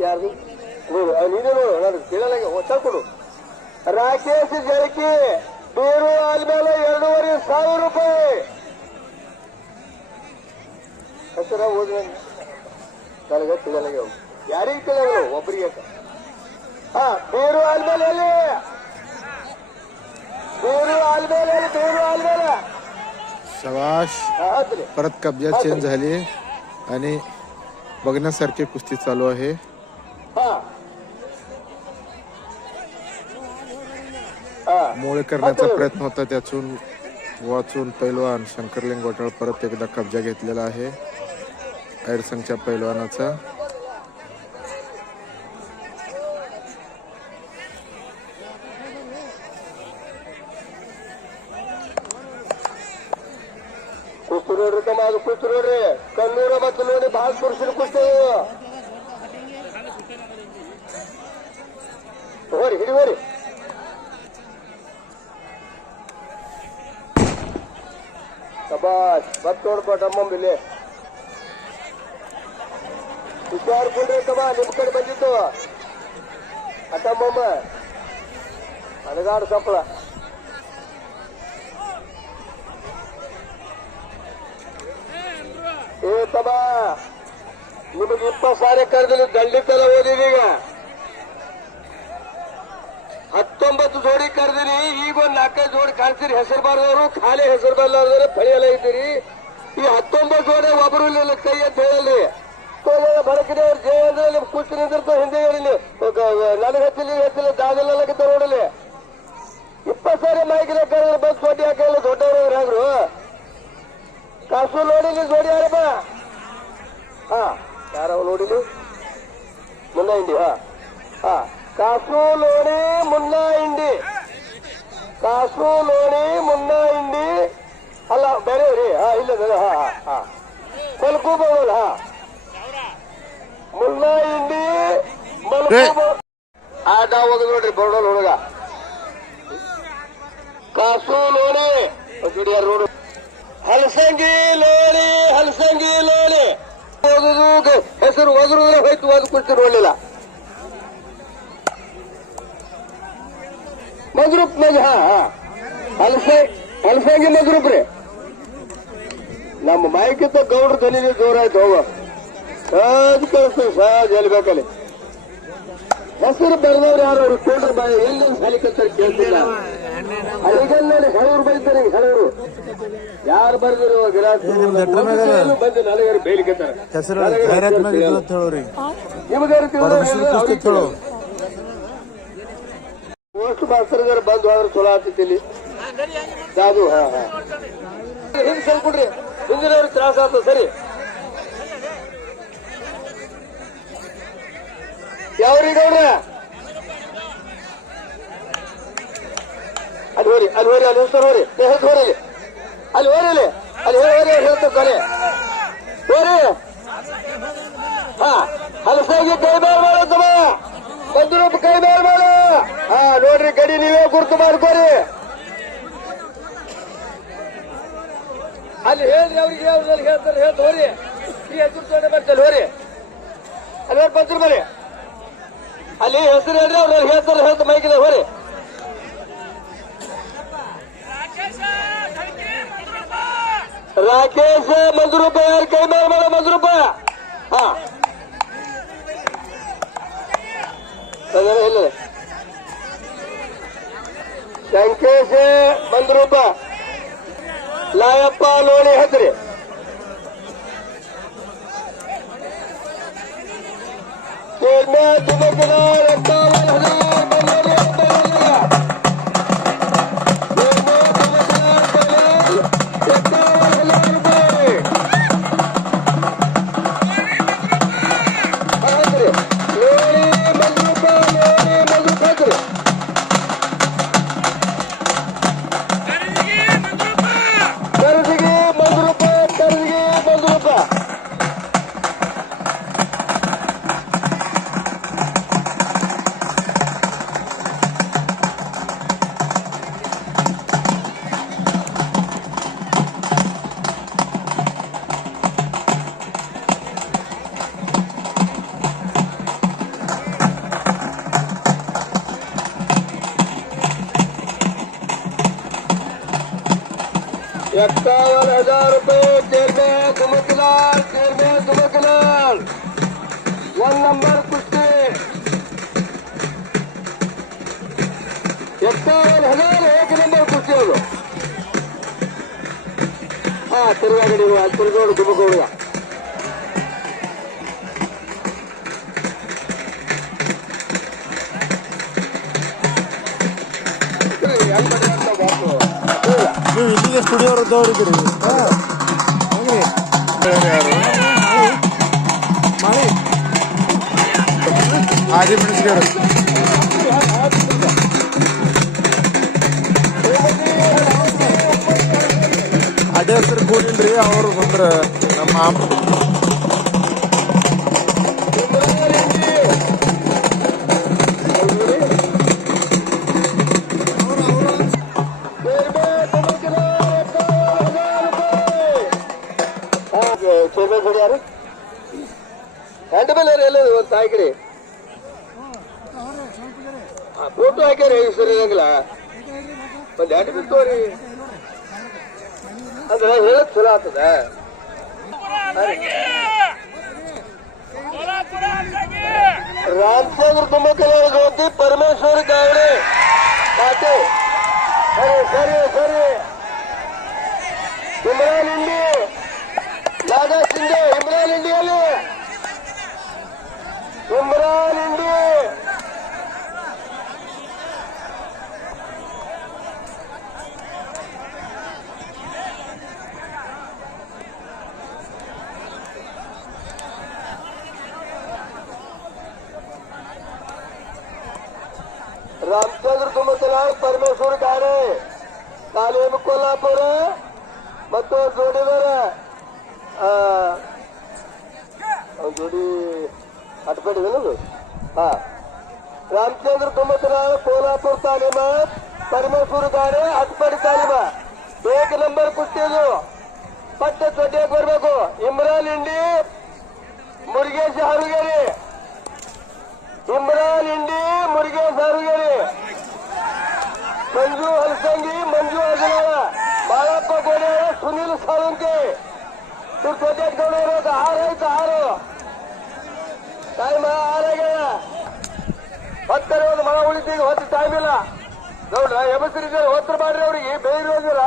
ಯಾರು ನೋಡು ನೀನೇ ನೋಡು ನಾನು ಕೇಳಲ್ಲ ಹೊಸ ಕೊಡು ರಾಕೇಶ್ ಜಳಕಿ ಬೀರು ಆದ್ಮೇಲೆ 2,500 ರೂಪಾಯಿ ಹೆಸರ ಓದಿ ನನಗೆ ತಿಳಿಯಲಾಗ ಯಾರಿಗೆ ತಿಳಿಯಲ್ಲ ಒಬ್ಬರಿಗೆ ಹಾ ಬೀರು ಆದ್ಮೇಲೆ ಅಲ್ಲಿ बीरू आलमेला शबाश परत कब्जा चेंज झाली आणि बघण्यासारखी कुस्ती चालू आहे. हा मोळे करण्याचा प्रयत्न होता, त्यातून वाचून पैलवान शंकरलिंग घोटाळ परत एकदा कब्जा घेतलेला आहे ऐरसंगच्या पैलवानाचा. ಕುಸ್ತಿ ನೋಡ್ರಿ ತಮ್ಮ, ಅದು ಕುಸ್ತಿ ನೋಡ್ರಿ. ಕಣ್ಣೂರ ಮತ್ತು ನೋಡಿ ಬಹಳ ಪುರುಷರು ಕುಸ್ತಿ ಹೋರಿ ಹಿಡಿ ಹೋರಿ. ಶಬಾಷ್, ಬತ್ ನೋಡ್ಕೊಟ್ಟ ಅಮ್ಮಂಬಿಲ್ಲಿ ಹುಷಾರ್ಕೊಂಡ್ರಿ ತಮ್ಮ, ನಿಮ್ ಕಡೆ ಬಂದಿತ್ತು ಅಟಮ್ಮಮ್ಮ ಅನಗಾಡು ಸಪ್ಪಳ. ಏ ತಮ್ಮ, ನಿಮಗೆ 20 ಸಾರಿ ಕರೆದಿಲ್ಲ, ದಂಡಿತನ ಓದಿದೀಗ 19 ಜೋಡಿ ಕರೆದಿರಿ. ಈಗ ಒಂದ್ 4-5 ಜೋಡಿ ಕಾಣಿಸ್ತೀರಿ, ಹೆಸರು ಬಾರದವರು, ಖಾಲಿ ಹೆಸರು ಬರಲಾರ್ದವ್ರು ಫಳಿಯಲ್ಲ ಇದ್ದೀರಿ. ಈ 19 ಜೋಡಿ ಒಬ್ಬರು ಇಲ್ಲ ಕೈ ಅಂತ ಹೇಳಲಿ. ಬಡಕಿನ ಅವ್ರು ಜಯ ಅಂದ್ರೆ ನಿಮ್ ಕುಸ್ತಿ ನಿಂತಿರ್ತ ಹಿಂದೆ ಹೇಳಿಲಿ, ನನಗೆ ಹೆಚ್ಚಿಲ್ಲ ದಾದಿಲ್ಲ ನೋಡಲಿ. 20 ಸಾರಿ ಮೈಕಿನ ಕರೆದ್ರೆ ಬಂದು ಸೋಟಿ ಹಾಕಲ್ಲ ದೊಡ್ಡವರು ಯಾರು ಕಾಸು ನೋಡಿಲಿ ಜೋಡಿ ಯಾರಪ್ಪ? ಯಾರವ ನೋಡಿಲಿ? ಮುನ್ನ ಇಂಡಿ. ಕಾಸು ಲೋಣಿ ಮುನ್ನ ಇಂಡಿ, ಕಾಸು ಲೋಣಿ ಮುನ್ನ ಇಂಡಿ ಅಲ್ಲ ಬೇರೆ ರೀ. ಇಲ್ಲ ಕೊಲ್ಕು ಬೋಲ್. ಮುನ್ನ ಇಂಡಿ ಮಲ್ಕು ಆಟ ಹೋಗುದು ನೋಡ್ರಿ ಬೋರ್ಡಲ್ ಹುಡುಗ. ಕಾಸು ಲೋಣಿ ಜೋಡಿಯಾರ ನೋಡು. ಹಲಸಂಗಿ ಲೋಣಿ, ಹಲಸಂಗಿ ಲೋಣಿ ಓದುದು ಹೆಸರು ಒದರು ಹೋಯ್ತು, ಓದು ಕುಸ್ತಿ ನೋಡ್ಲಿಲ್ಲ. ಮದ್ರೂಪ್ ಮಜ ಹಲಸಂಗಿ ಮದ್ರೂಪ್ ರೀ. ನಮ್ಮ ಮೈಕಿಂತ ಗೌಡ್ರ ಧ್ವನಿ ಜೋರಾಯ್ತು. ಹೋಗ ಸಹಜ ಕಳಿಸ್ತೀವಿ, ಸಹಜ ಹೇಳ್ಬೇಕಲ್ಲಿ. ಹೆಸರು ಬೆಳೆದವ್ರು ಯಾರು ಅವ್ರು ತೋಡ್ರ ಬಾಯಿ ಎಲ್ಲ ಸಾಲಿ ಕಲ್ತಾರೆ ಕೇಳ್ತಿಲ್ಲ. ಅಲ್ಲಿಗೆಲ್ಲ ಹೇಳೂರು ಬೈತಾರೆ, ಹೇಳೂರು ಯಾರು ಬರ್ದಿರೋ ಗಿರಾಕಿ ಬಂದು ನನಗಾರು ಬೇಲಿಕತ್ತಾರೆ. ಪೋಸ್ಟ್ ಮಾಸ್ತರ್ ಬಂದು ಆದ್ರೆ ಚಲೋ ಆಗ್ತಿಲ್ಲಿ ದಾದು. ಹಿಂಗ್ ಸಲ್ಕೊಡ್ರಿ, ಹಿಂದಿನವ್ರಿಗೆ ತ್ರಾಸ ಆಗ್ತದೆ. ಸರಿ, ಯಾವ್ರೀಗ ಅವ್ರ ಅಲ್ಲಿ ಹೋರಿ, ಅಲ್ಲಿ ಹೋರಿ, ಅಲ್ಲಿ ಹೆಸರು ಹೋರಿ, ಹೆಸರು ಹೋರಿ, ಅಲ್ಲಿ ಹೋರಿ, ಅಲ್ಲಿ ಹೋರಿ ಹೇಳ್ತಾರೆ ಹೋರಿ. ಹಲಸಾಗಿ ಕೈ ಮೇಲ್ ಮಾಡತ್ತಮ್ಮ, ಒಂದು ರೂಪಾಯಿ ಕೈ ಮೇಲ್ ಮಾಡ. ನೋಡ್ರಿ ಗಡಿ ನೀವೇ ಗುರುತು ಮಾಡ್ಕೋರಿ. ಅಲ್ಲಿ ಹೇಳ್ರಿ ಅವ್ರಿಗೆ, ಅವ್ರಲ್ಲಿ ಹೇಳ್ತಾರೆ ಹೇಳ್ತ ಹೋರಿ. ಈ ಹೆಸರು ತೋಡೆ ಬರ್ತಾರೆ ಹೋರಿ, ಅಲ್ಲಿ ಹೋಗಿ ಬಂದ್ರು ಬರೀ ಅಲ್ಲಿ ಹೆಸರು ಹೇಳ್ರಿ, ಅವ್ರಲ್ಲಿ ಹೇಳ್ತಾರೆ ಹೇಳ್ತ ಮೈಕಿದೆ ಹೋರಿ. ರಾಕೇಶ್ ಮಂಜುರೂಪ ಯಾರು ಕೈ ಮೇಲೆ ಮಾಡ ಮಂಜುರೂಪ. ಇಲ್ಲ ಶಂಕೇಶ್ ಮಂಜುರೂಪ ಲಾಯಪ್ಪ ಲೋಣಿ ಹೆಸರಿ. ₹51,000 चेयरमैन धुमकलाल, चेयरमैन धुमकलाल 1 नंबर कुस्ती 51,000 1 नंबर कुस्ती ಅದು. ತಿರುಗಾಡಿ ಅಲ್ಲಿ ತಿರುಗೋಡು ದುಮಕ ಹುಡುಗ. ಹೆಂಗ್ ಮಾಡ್ರಿ ಅಂತ ಮಾತು ನೀವು ಇಲ್ಲಿಗೆ ಸ್ಟುಡಿಯೋದವ್ರಿದ್ದೀರಿ ಹಂಗ್ರಿ ಯಾರು ಮಾಡಿ ಆದಿ ಮೆಣಸಿಗೆಯವರು ಅದೇ ಹೆಸರು ಕೂಡಿಲ್ರಿ ಅವರು ಬಂದ್ರೆ ನಮ್ಮ ಚೇರ್ಮನ್ ಯಾರು ಹ್ಯಾಂಡ್ ಮೇಲೆ ಎಲ್ಲ ಒಂದು ತಾಯಿ ಕಡೆ ಫೋಟೋ ಹಾಕ್ಯಾರಿ ಸರಿ ಇರಂಗಿಲ್ಲ ಒಂದ್ ಹ್ಯಾಂಡ್ ಬಿಲ್ ತೋರಿ ಅಂದ್ರೆ ಹೇಳಕ್ ಚಲೋ ಆಗ್ತದ ರಾಮಚಂದ್ರ ತುಮಕಲ ಜ್ಯೋತಿ ಪರಮೇಶ್ವರ ಗಾವಡೆ ಖಾತೆ ಸರಿ ಸರಿ ಸರಿ ಇಮ್ರಾನ್ ಇಂಡಿ ನಾಗಾ ಶಿಂದೆ ಇಮ್ರಾನ್ ಇಂಡಿಯಲ್ಲಿ ಇಮ್ರಾನ್ ಇಂಡಿ ರಾಮಚಂದ್ರ ತುಮಕಲಾಳ್ ಪರಮೇಶ್ವರ ಗಾಡೆ ತಾಲೀಮು ಕೊಲ್ಲಾಪುರ ಮತ್ತು ಜೋಡಿದಾರ ಜೋಡಿ ಅಟ್ಬೇಡಿದನದು ಹಾ ರಾಮಚಂದ್ರ ತುಮಕಲಾಳ್ ಕೋಲ್ಹಾಪುರ ತಾಲೀಮ ಪರಮೇಶ್ವರ ಗಾಡೆ ಅಟ್ಪಡಿ ತಾಲೀಮ ಏಕ ನಂಬರ್ ಕುಸ್ತಿದು ಪಟ್ಟ ಚೊಟ್ಟಿಗೆ ಬರ್ಬೇಕು ಇಮ್ರಾನ್ ಇಂಡಿ ಮುರುಗೇಶ್ ಹಾರುಗೇರಿ ಇಮ್ರಾನ್ ಇಂಡಿ ಮುರುಗೇಶ್ ಹಾರುಗೇರಿ ಮಂಜು ಹಲಸಂಗಿ ಮಂಜು ಅಜನಾಳ ಬಾಳಪ್ಪ ಗೋಡೆಯ ಸುನೀಲ್ ಸಾಳುಂಕೆ ತುರ್ಕೋಟೆಟ್ ಗೌಡರು ಆರೈತು ಆರು ಟೈಮ್ ಆರಾಗ್ಯಾರ ಹೊತ್ತರೆ ಒಂದು ಮಳ ಉಳಿತೀಗ ಹೊತ್ತು ಟೈಮ್ ಇಲ್ಲ ನೋಡ್ರ ಎಬಸರಿದ್ದಾರೆ ಹೊತ್ತು ಮಾಡ್ರಿ ಅವ್ರಿಗೆ ಬೇಯಿರೋದಿಲ್ಲ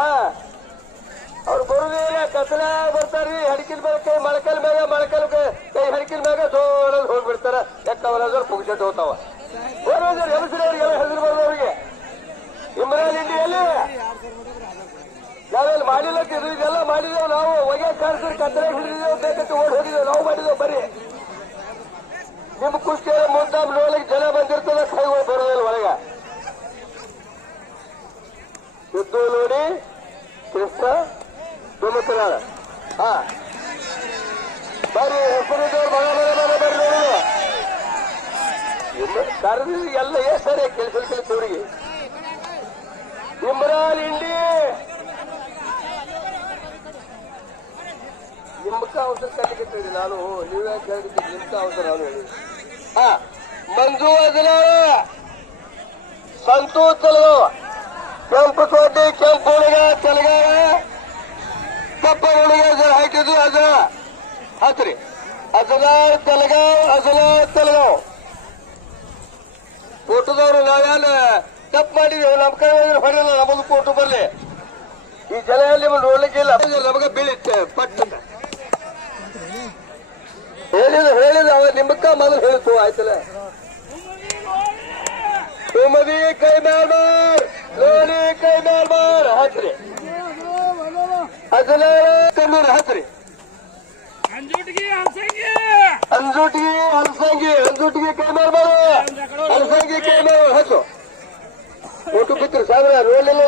ಅವ್ರು ಬರುದೇ ಇಲ್ಲ ಕಸಲ ಬರ್ತಾರ್ರಿ ಹಡಕಿನ ಮೇಲೆ ಕೈ ಮೊಳಕಲ್ ಮ್ಯಾಗ ಮೊಳಕಲ್ ಕೈ ಹಡಕಿನ ಮ್ಯಾಗ ಸೋಳದ್ ಹೋಗ್ಬಿಡ್ತಾರ ಎಕ್ಕವರಾದ್ರು ಪುಗ್ಸೆಟ್ ಹೋಗ್ತಾವ ಬರೋದ್ರ ಎಬಸರಿ ಅವ್ರಿಗೆಲ್ಲ ಹೆಸರು ಬರೋದವ್ರಿಗೆ ಇಮ್ರಾನ್ ಇಂಡಿಯಲ್ಲಿ ನಾವೆಲ್ಲ ಮಾಡಿಲ್ಲ ಇದೆಲ್ಲ ಮಾಡಿದೇವು ನಾವು ಹೊಗೆ ಕಾಣಿಸಿ ಕತ್ತಲೆ ಹಿಡಿದಿದ್ದೇವೆ ಬೇಕಂತ ಓಡಿ ಹೋಗಿದ್ದೇವೆ ನಾವು ಮಾಡಿದ್ದೇವೆ ಬರೀ ನಿಮ್ ಕುಸ್ತಿ ಮುಂದಾಮ್ ನೋಡ್ಲಿಕ್ಕೆ ಜನ ಬಂದಿರ್ತದ ಕೈಗಳು ಬರೋದಿಲ್ಲ ಒಳಗ ಸಿದ್ದು ನೋಡಿ ಕೃಷ್ಣ ತುಮಕಲಾಳ ಹಾ ಬರ್ರಿ ಹೆಸರಿದ್ದವ್ರು ಮಗ ಬರ್ರಿ ನೋಡುದು ಕರೆದು ಎಲ್ಲ ಸರಿ ಕೆಲಸ ತೋರಿಗೆ ಇಮ್ರಾನ್ ಇಂಡಿ ನಿಮ್ಕ ಅವಸರ ಕಲಿಕತ್ತೀರಿ ನಾನು ನೀವ್ಯಾಕೆ ಹೇಳಿದ್ದೀರಿ ನಿಮ್ಕ ಅವಸರ ನಾನು ಹೇಳಿದ್ರಿ ಹಾ ಮಂಜು ಅಜನಾಳ ಸಂತೋಷ್ ಚಲಗಾವ ಕೆಂಪು ಕೋಟೆ ಕೆಂಪು ಹುಡುಗ ಚಲಗಾವ ಕಪ್ಪ ಹುಡುಗ ಹಾಕಿದ್ರು ಅಜನ ಹತ್ರಿ ಅಜನಾಳ್ ಚಲಗಾವ್ ಅಜನಾಳ್ ಚಲಗಾವ್ ಫೋಟೋದವ್ರು ನಾವೇನು ತಪ್ಪು ಮಾಡಿದೀವಿ ನಮ್ಮ ಕಡೆ ಹೊಡೆಯಲ್ಲ ನಮ್ಮದು ಫೋಟೋ ಬರ್ಲಿ ಈ ಜನ ಎಲ್ಲಿ ನೋಡ್ಲಿಕ್ಕೆ ಇಲ್ಲ ನಮಗ ಬೀಳಿತ್ತೆ ಪಟ್ಟ ಹೇಳಿದ ಅವ ನಿಮ್ಮಕ್ಕ ಮೊದಲು ಹೇಳಿತು ಆಯ್ತಲ್ಲ ಸುಮದಿ ಕೈ ಮೇಲ್ಮಾರ್ ನೋಡಿ ಕೈ ಮೇಲ್ಮಾರ್ ಹತ್ರಿ ಅದನ್ನ ಕಣ್ಣೂರು ಹತ್ರಿ ಅಂಜುಟಿಗೆ ಅಂಜುಟಿಗೆ ಕೈ ಮೇಲ್ಮಾರು ಹಲಸಂಗಿ ಕೈ ಮೇಲ್ ಹಚ್ಚು ಫೋಟೋ ಬಿತ್ತರು ಸಾವಿರ ನೋಡ್ಲಿಲ್ಲ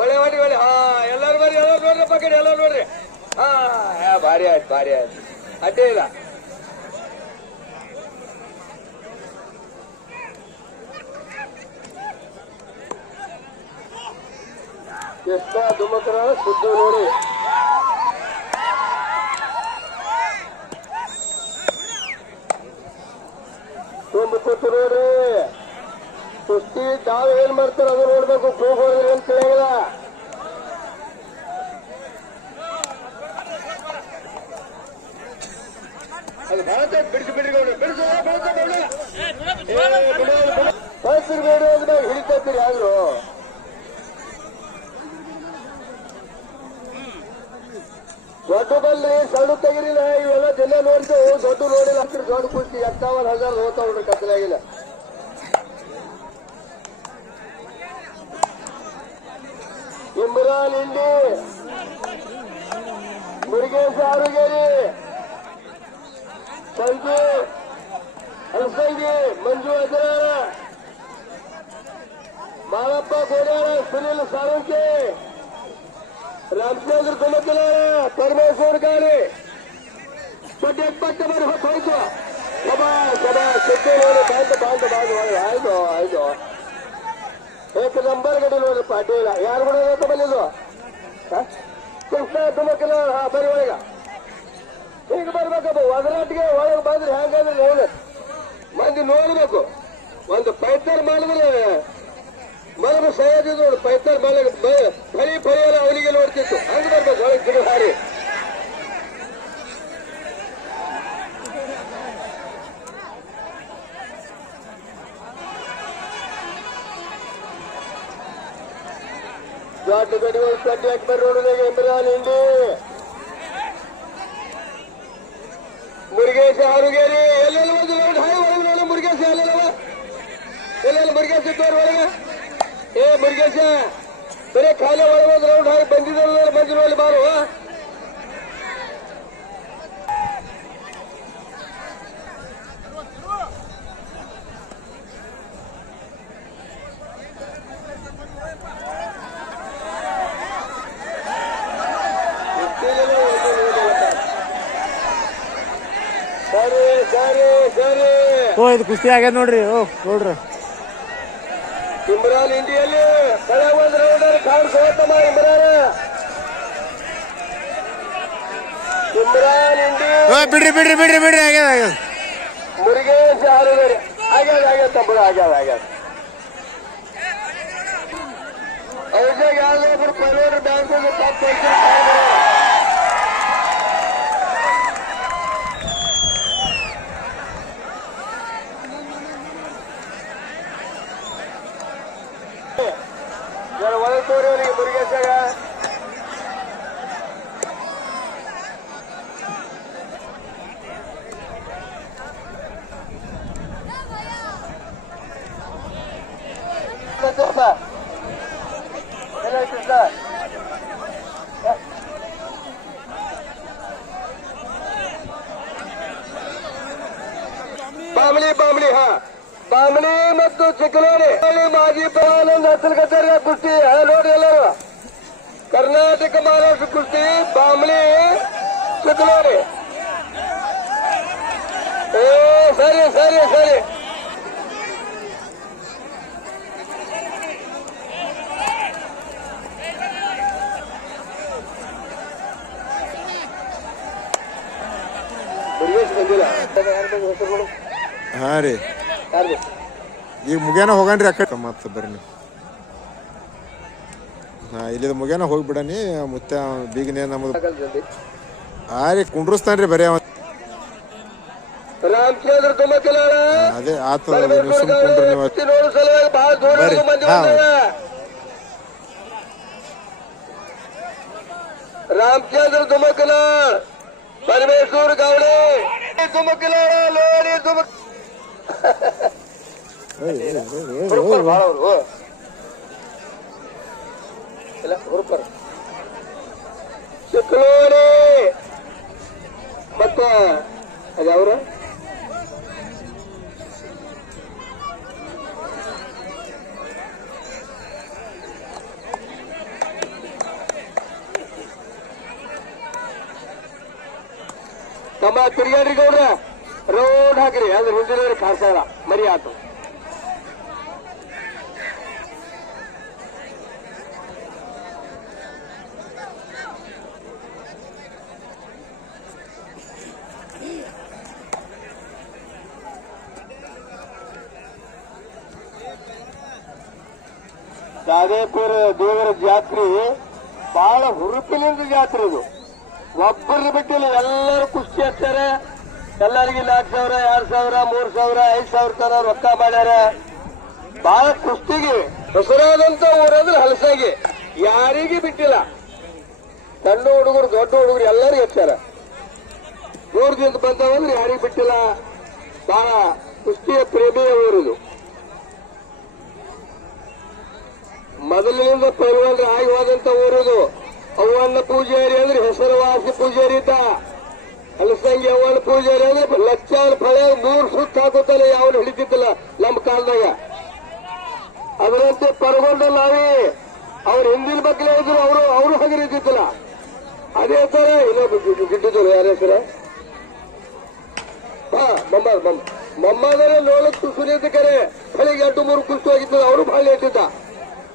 ಒಳ್ಳೆ ಹೊಡಿ ಒಳ್ಳೆ ಹಾ ಎಲ್ಲರೂ ಬರ್ರಿ ಎಲ್ಲರೂ ನೋಡ್ರಿ ಪಕ್ಕಡಿ ಎಲ್ಲರೂ ನೋಡ್ರಿ ಹಾ ಭಾರಿ ಆಯ್ತು ಭಾರಿ ಆಯ್ತು ಅಡ್ಡೇ ಇಲ್ಲ ಎಷ್ಟ ದುಮಕರ ಸುದ್ದು ನೋಡಿ ತುಂಬ ಕೂತು ನೋಡ್ರಿ ಕುಸ್ತಿ ತಾವು ಏನ್ ಮಾಡ್ತಾರ ಅದು ನೋಡ್ಬೇಕು ಕೂಗ್ ಹೊಡೆದ್ರೆ ಏನ್ ತಿಳಿಯಲ್ಲ ಅದು ಭಾರತ ಬಿಡಿಸಿ ಬಿಡ್ರಿ ಬಿಡಿಸು ಬಳಸಿರ್ಬೇಡಿ ಅಂದ್ರೆ ಹಿಡಿತೀರಿ ಆದ್ರು ದೊಡ್ಡ ಬಲ್ರಿ ಸಣ್ಣ ತೆಗಿರಿಲ್ಲ ಇವೆಲ್ಲ ಜನ ನೋಡ್ತೇವೆ ದೊಡ್ಡ ನೋಡಿಲ್ಲ ದೊಡ್ಡ ಕುಸ್ತಿ 51,000 ಹೋಗ್ತಾವ ನೋಡ್ರಿ ಕತ್ತಲಾಗಿಲ್ಲ ಇಮ್ರಾನ್ ಇಂಡಿ, ಮುರುಗೇಶ ಆರುಗೇರಿ, ಸಂಜು ಹಲಸಂಗಿ, ಮಂಜು ಅಜರಾಳ, ಮಾಳಪ್ಪ ಗೋಡ್ಯಾಳ, ಸುನಿಲ್ ಸಾಳುಂಕೆ, ರಾಮಚಂದ್ರ ತುಮಕಲಾರ, ಪರಮೇಶ್ವರ್ ಗಾರಿ, ಪಟ್ಟ ಬರ್ ಹೋಯ್ತು. ಸಭಾ ಸುದ್ದಿ ನೋಡಿ ಆಯ್ತು ಏಕ ನಂಬರ್ ಗಡಿ ನೋಡಿ ಪಾಟೀಲ ಯಾರು ಕೂಡ ಬಂದಿದ್ದು ಕೃಷ್ಣ ತುಮಕಲಾರ. ಬರೀ ಒಳಗ ಈಗ ಬರ್ಬೇಕಪ್ಪ ಒದರಾಟಿಗೆ ಒಳಗೆ ಬಂದ್ರೆ ಹೆಂಗಂದ್ರೆ ನೋಡಿ ಮಂದಿ ನೋಡ್ಬೇಕು. ಒಂದು ಪೈತರ್ ಮಾಡಿದ್ರೆ ಮಲಬ ಸಹಜ ನೋಡು, ಪೈತರ್ ಬಳಿ ಫಲಿಯಲ್ಲ ಅವನಿಗೆ ನೋಡ್ತಿತ್ತು. ಹಂಗ ಬರ್ಬೇಕು ಒಳಗೆ ಗಿಡ ಹಾರಿ. ದೊಡ್ಡ ಗಡಿಗಳು ಕಡ್ಡಿ ಅಕ್ಬರ್ ರೋಡ್ಗೆ ಇಮ್ರಾನ್ ಇಂಡಿ, ಮುರುಗೇಶ ಆರುಗೇರಿ, ಎಲ್ಲೆಲ್ಲ ಒಂದು ರೌಂಡ್ ಹಾಯ್ ಒಳಗೆ ನೋಡಿ. ಮುರುಗೇಶ ಎಲ್ಲೆಲ್ಲ ಮುರುಗೇಶ ಇದ್ದವ್ರ ಒಳಗೆ ಮುರುಗೇಶ ಬರೀ ಖಾಲಿ ಒಳಗೆ ಒಂದು ರೌಂಡ್ ಹಾಯ್ ಬಂದಿದ್ದ ಮಂಜು ನೋಡಿ ಬಾರು. ಓ ಇದು ಕುಸ್ತಿ ಆಗ್ಯದ ನೋಡ್ರಿ. ಓ ನೋಡ್ರಿ ಇಮ್ರಾನ್ ಇಂಡಿಯಲ್ಲಿ ಕಳೆ ಒಂದು ರೌಂಡರ್ ಕಾಣಿಸೋತಮ್ಮ. ಇಮ್ರಾನ್ ಇಂಡಿ, ಬಿಡ್ರಿ ಆಗ್ಯದ. ಮುರುಗೇಶ್ ಆರುಗೇರಿ ಆಗ್ಯದ ತಮ್ಮ ಆಗ್ಯದ. ಅವ್ರಿಗೆ ಯಾವ್ದೊಬ್ರು ಪೈಲೋರ್ ಬ್ಯಾಂಕ್ ಒಳಗೆ ತೋರಿ ಅವರಿಗೆ ಮುರುಗೇಶಾಗ. ಬಾಮಣಿ ಬಾಮಣಿ ಮತ್ತು ಚಿಕ್ಕಲೋಣಿ ಮಾಜಿ ಪ್ರಧಾನ ಹಸಲಗದ್ದರ ಕುಸ್ತಿ ನೋಡಿ ಎಲ್ಲರೂ. ಕರ್ನಾಟಕ ಮಹಾರಾಷ್ಟ್ರ ಕುಸ್ತಿ ಬಾಮಣಿ ಚಿಕ್ಕಲೋಣಿ. ಸರಿ ಬಂದಿಲ್ಲ. ಹಾ ರೀ ಯಾರು ಈಗ ಮುಗ್ಯಾನ ಹೋಗನ್ರಿ ಅಕ್ಕ ಮತ್ತ ಬರ್ರಿ ನೀವು. ಹಾ ಇಲ್ಲಿ ಮುಗ್ಯಾನ ಹೋಗ್ಬಿಡನಿ ಮುತ್ತ ಬೀಗನೇ ನಮ್ದು. ಹಾ ರೀ ಕುಂಡ್ರಸ್ತಾನ್ರಿ ಬರೀ ಅವ. ರಾಮಚಂದ್ರ ತುಮಕಲಾರ ಅದೇ ಆತದ ನೀವು ಸುಮ್ ಕುಂಡ್ರಿ ನೀವು. ರಾಮಚಂದ್ರ ತುಮಕಲಾರ್, ಪರಮೇಶ್ವರ್ ಗೌಡೆ ತುಮಕಲಾರ ಲೋಡಿ ಚಿಕ್ಕಲೋಡಿ ಮತ್ತ ಅದವ್ರ ತಮ್ಮ ತಿರುಗಾಡ್ರಿ ಗೌಡ್ರ ರೋಡ್ ಹಾಕ್ರಿ. ಅದ್ರ ಹಿಂದಿನ ಕಾಡ್ಸಾರ ಮರಿ ಆತು. ದಾದೇಪುರ ದೇವರ ಜಾತ್ರೆ ಬಹಳ ಹುರುಪಿನಿಂದ ಜಾತ್ರೆ ಇದು. ಒಬ್ಬರು ಬಿಟ್ಟಿಲ್ಲ, ಎಲ್ಲರೂ ಕುಸ್ತಿ ಹಚ್ಚಾರ. ಎಲ್ಲರಿಗೆ 4,000, 2,000, 3,000, 5,000 ತರ ರೊಕ್ಕ ಮಾಡ್ಯಾರ. ಬಹಳ ಕುಸ್ತಿಗೆ ಹೆಸರಾದಂತ ಊರಂದ್ರೆ ಹಲಸಾಗಿ ಯಾರಿಗೆ ಬಿಟ್ಟಿಲ್ಲ. ಸಣ್ಣ ಹುಡುಗರು ದೊಡ್ಡ ಹುಡುಗರು ಎಲ್ಲರಿಗೂ ಹಚ್ಚಾರ. ದೂರದಿಂದ ಬಂದವಂದ್ರೆ ಯಾರಿಗೆ ಬಿಟ್ಟಿಲ್ಲ. ಬಹಳ ಕುಸ್ತಿಯ ಪ್ರೇಮಿಯ ಊರಿದು. ಮೊದಲಿನಿಂದ ಪೈಲ್ವಾನ್ರು ಆಗಿ ಹೋದಂತ ಊರಿದು. ಅವ್ವಣ್ಣ ಪೂಜಾರಿ ಅಂದ್ರೆ ಹೆಸರುವಾಸಿ ಪೂಜಾರಿ ಇದ್ದ. ಹಲಸಂಗಿ ಅವ್ವಣ್ಣ ಪೂಜಾರಿ ಅಂದ್ರೆ ಲಕ್ಷಾನ ಫಳೆ 3 ಸುತ್ತ ಹಾಕುತ್ತಾನೆ. ಯಾವನು ಹಿಡಿತಿದ್ದಿಲ್ಲ ನಮ್ಮ ಕಾಲದಾಗ. ಅದರಂತೆ ಪರಗೊಂಡ ನಾವೇ ಅವ್ರ ಹಿಂದಿನ ಮಕ್ಕಳೇ ಇದ್ರು, ಅವರು ಹಗರಿದ್ದಿದ್ದಿಲ್ಲ. ಅದೇ ತರ ಇನ್ನೊಬ್ಬ ಗಿಟ್ಟಿದ್ರು. ಯಾರ ಹೆಸರ ಮೊಮ್ಮದರೆ ನೋಡಕ್ಕೆ ಸುನೀತ ಕರೆ ಬೆಳಿಗ್ಗೆ 2-3 ಕುಸ್ತು ಆಗಿತ್ತು. ಅವರು ಭಾಳ ಇಟ್ಟಿದ್ದ.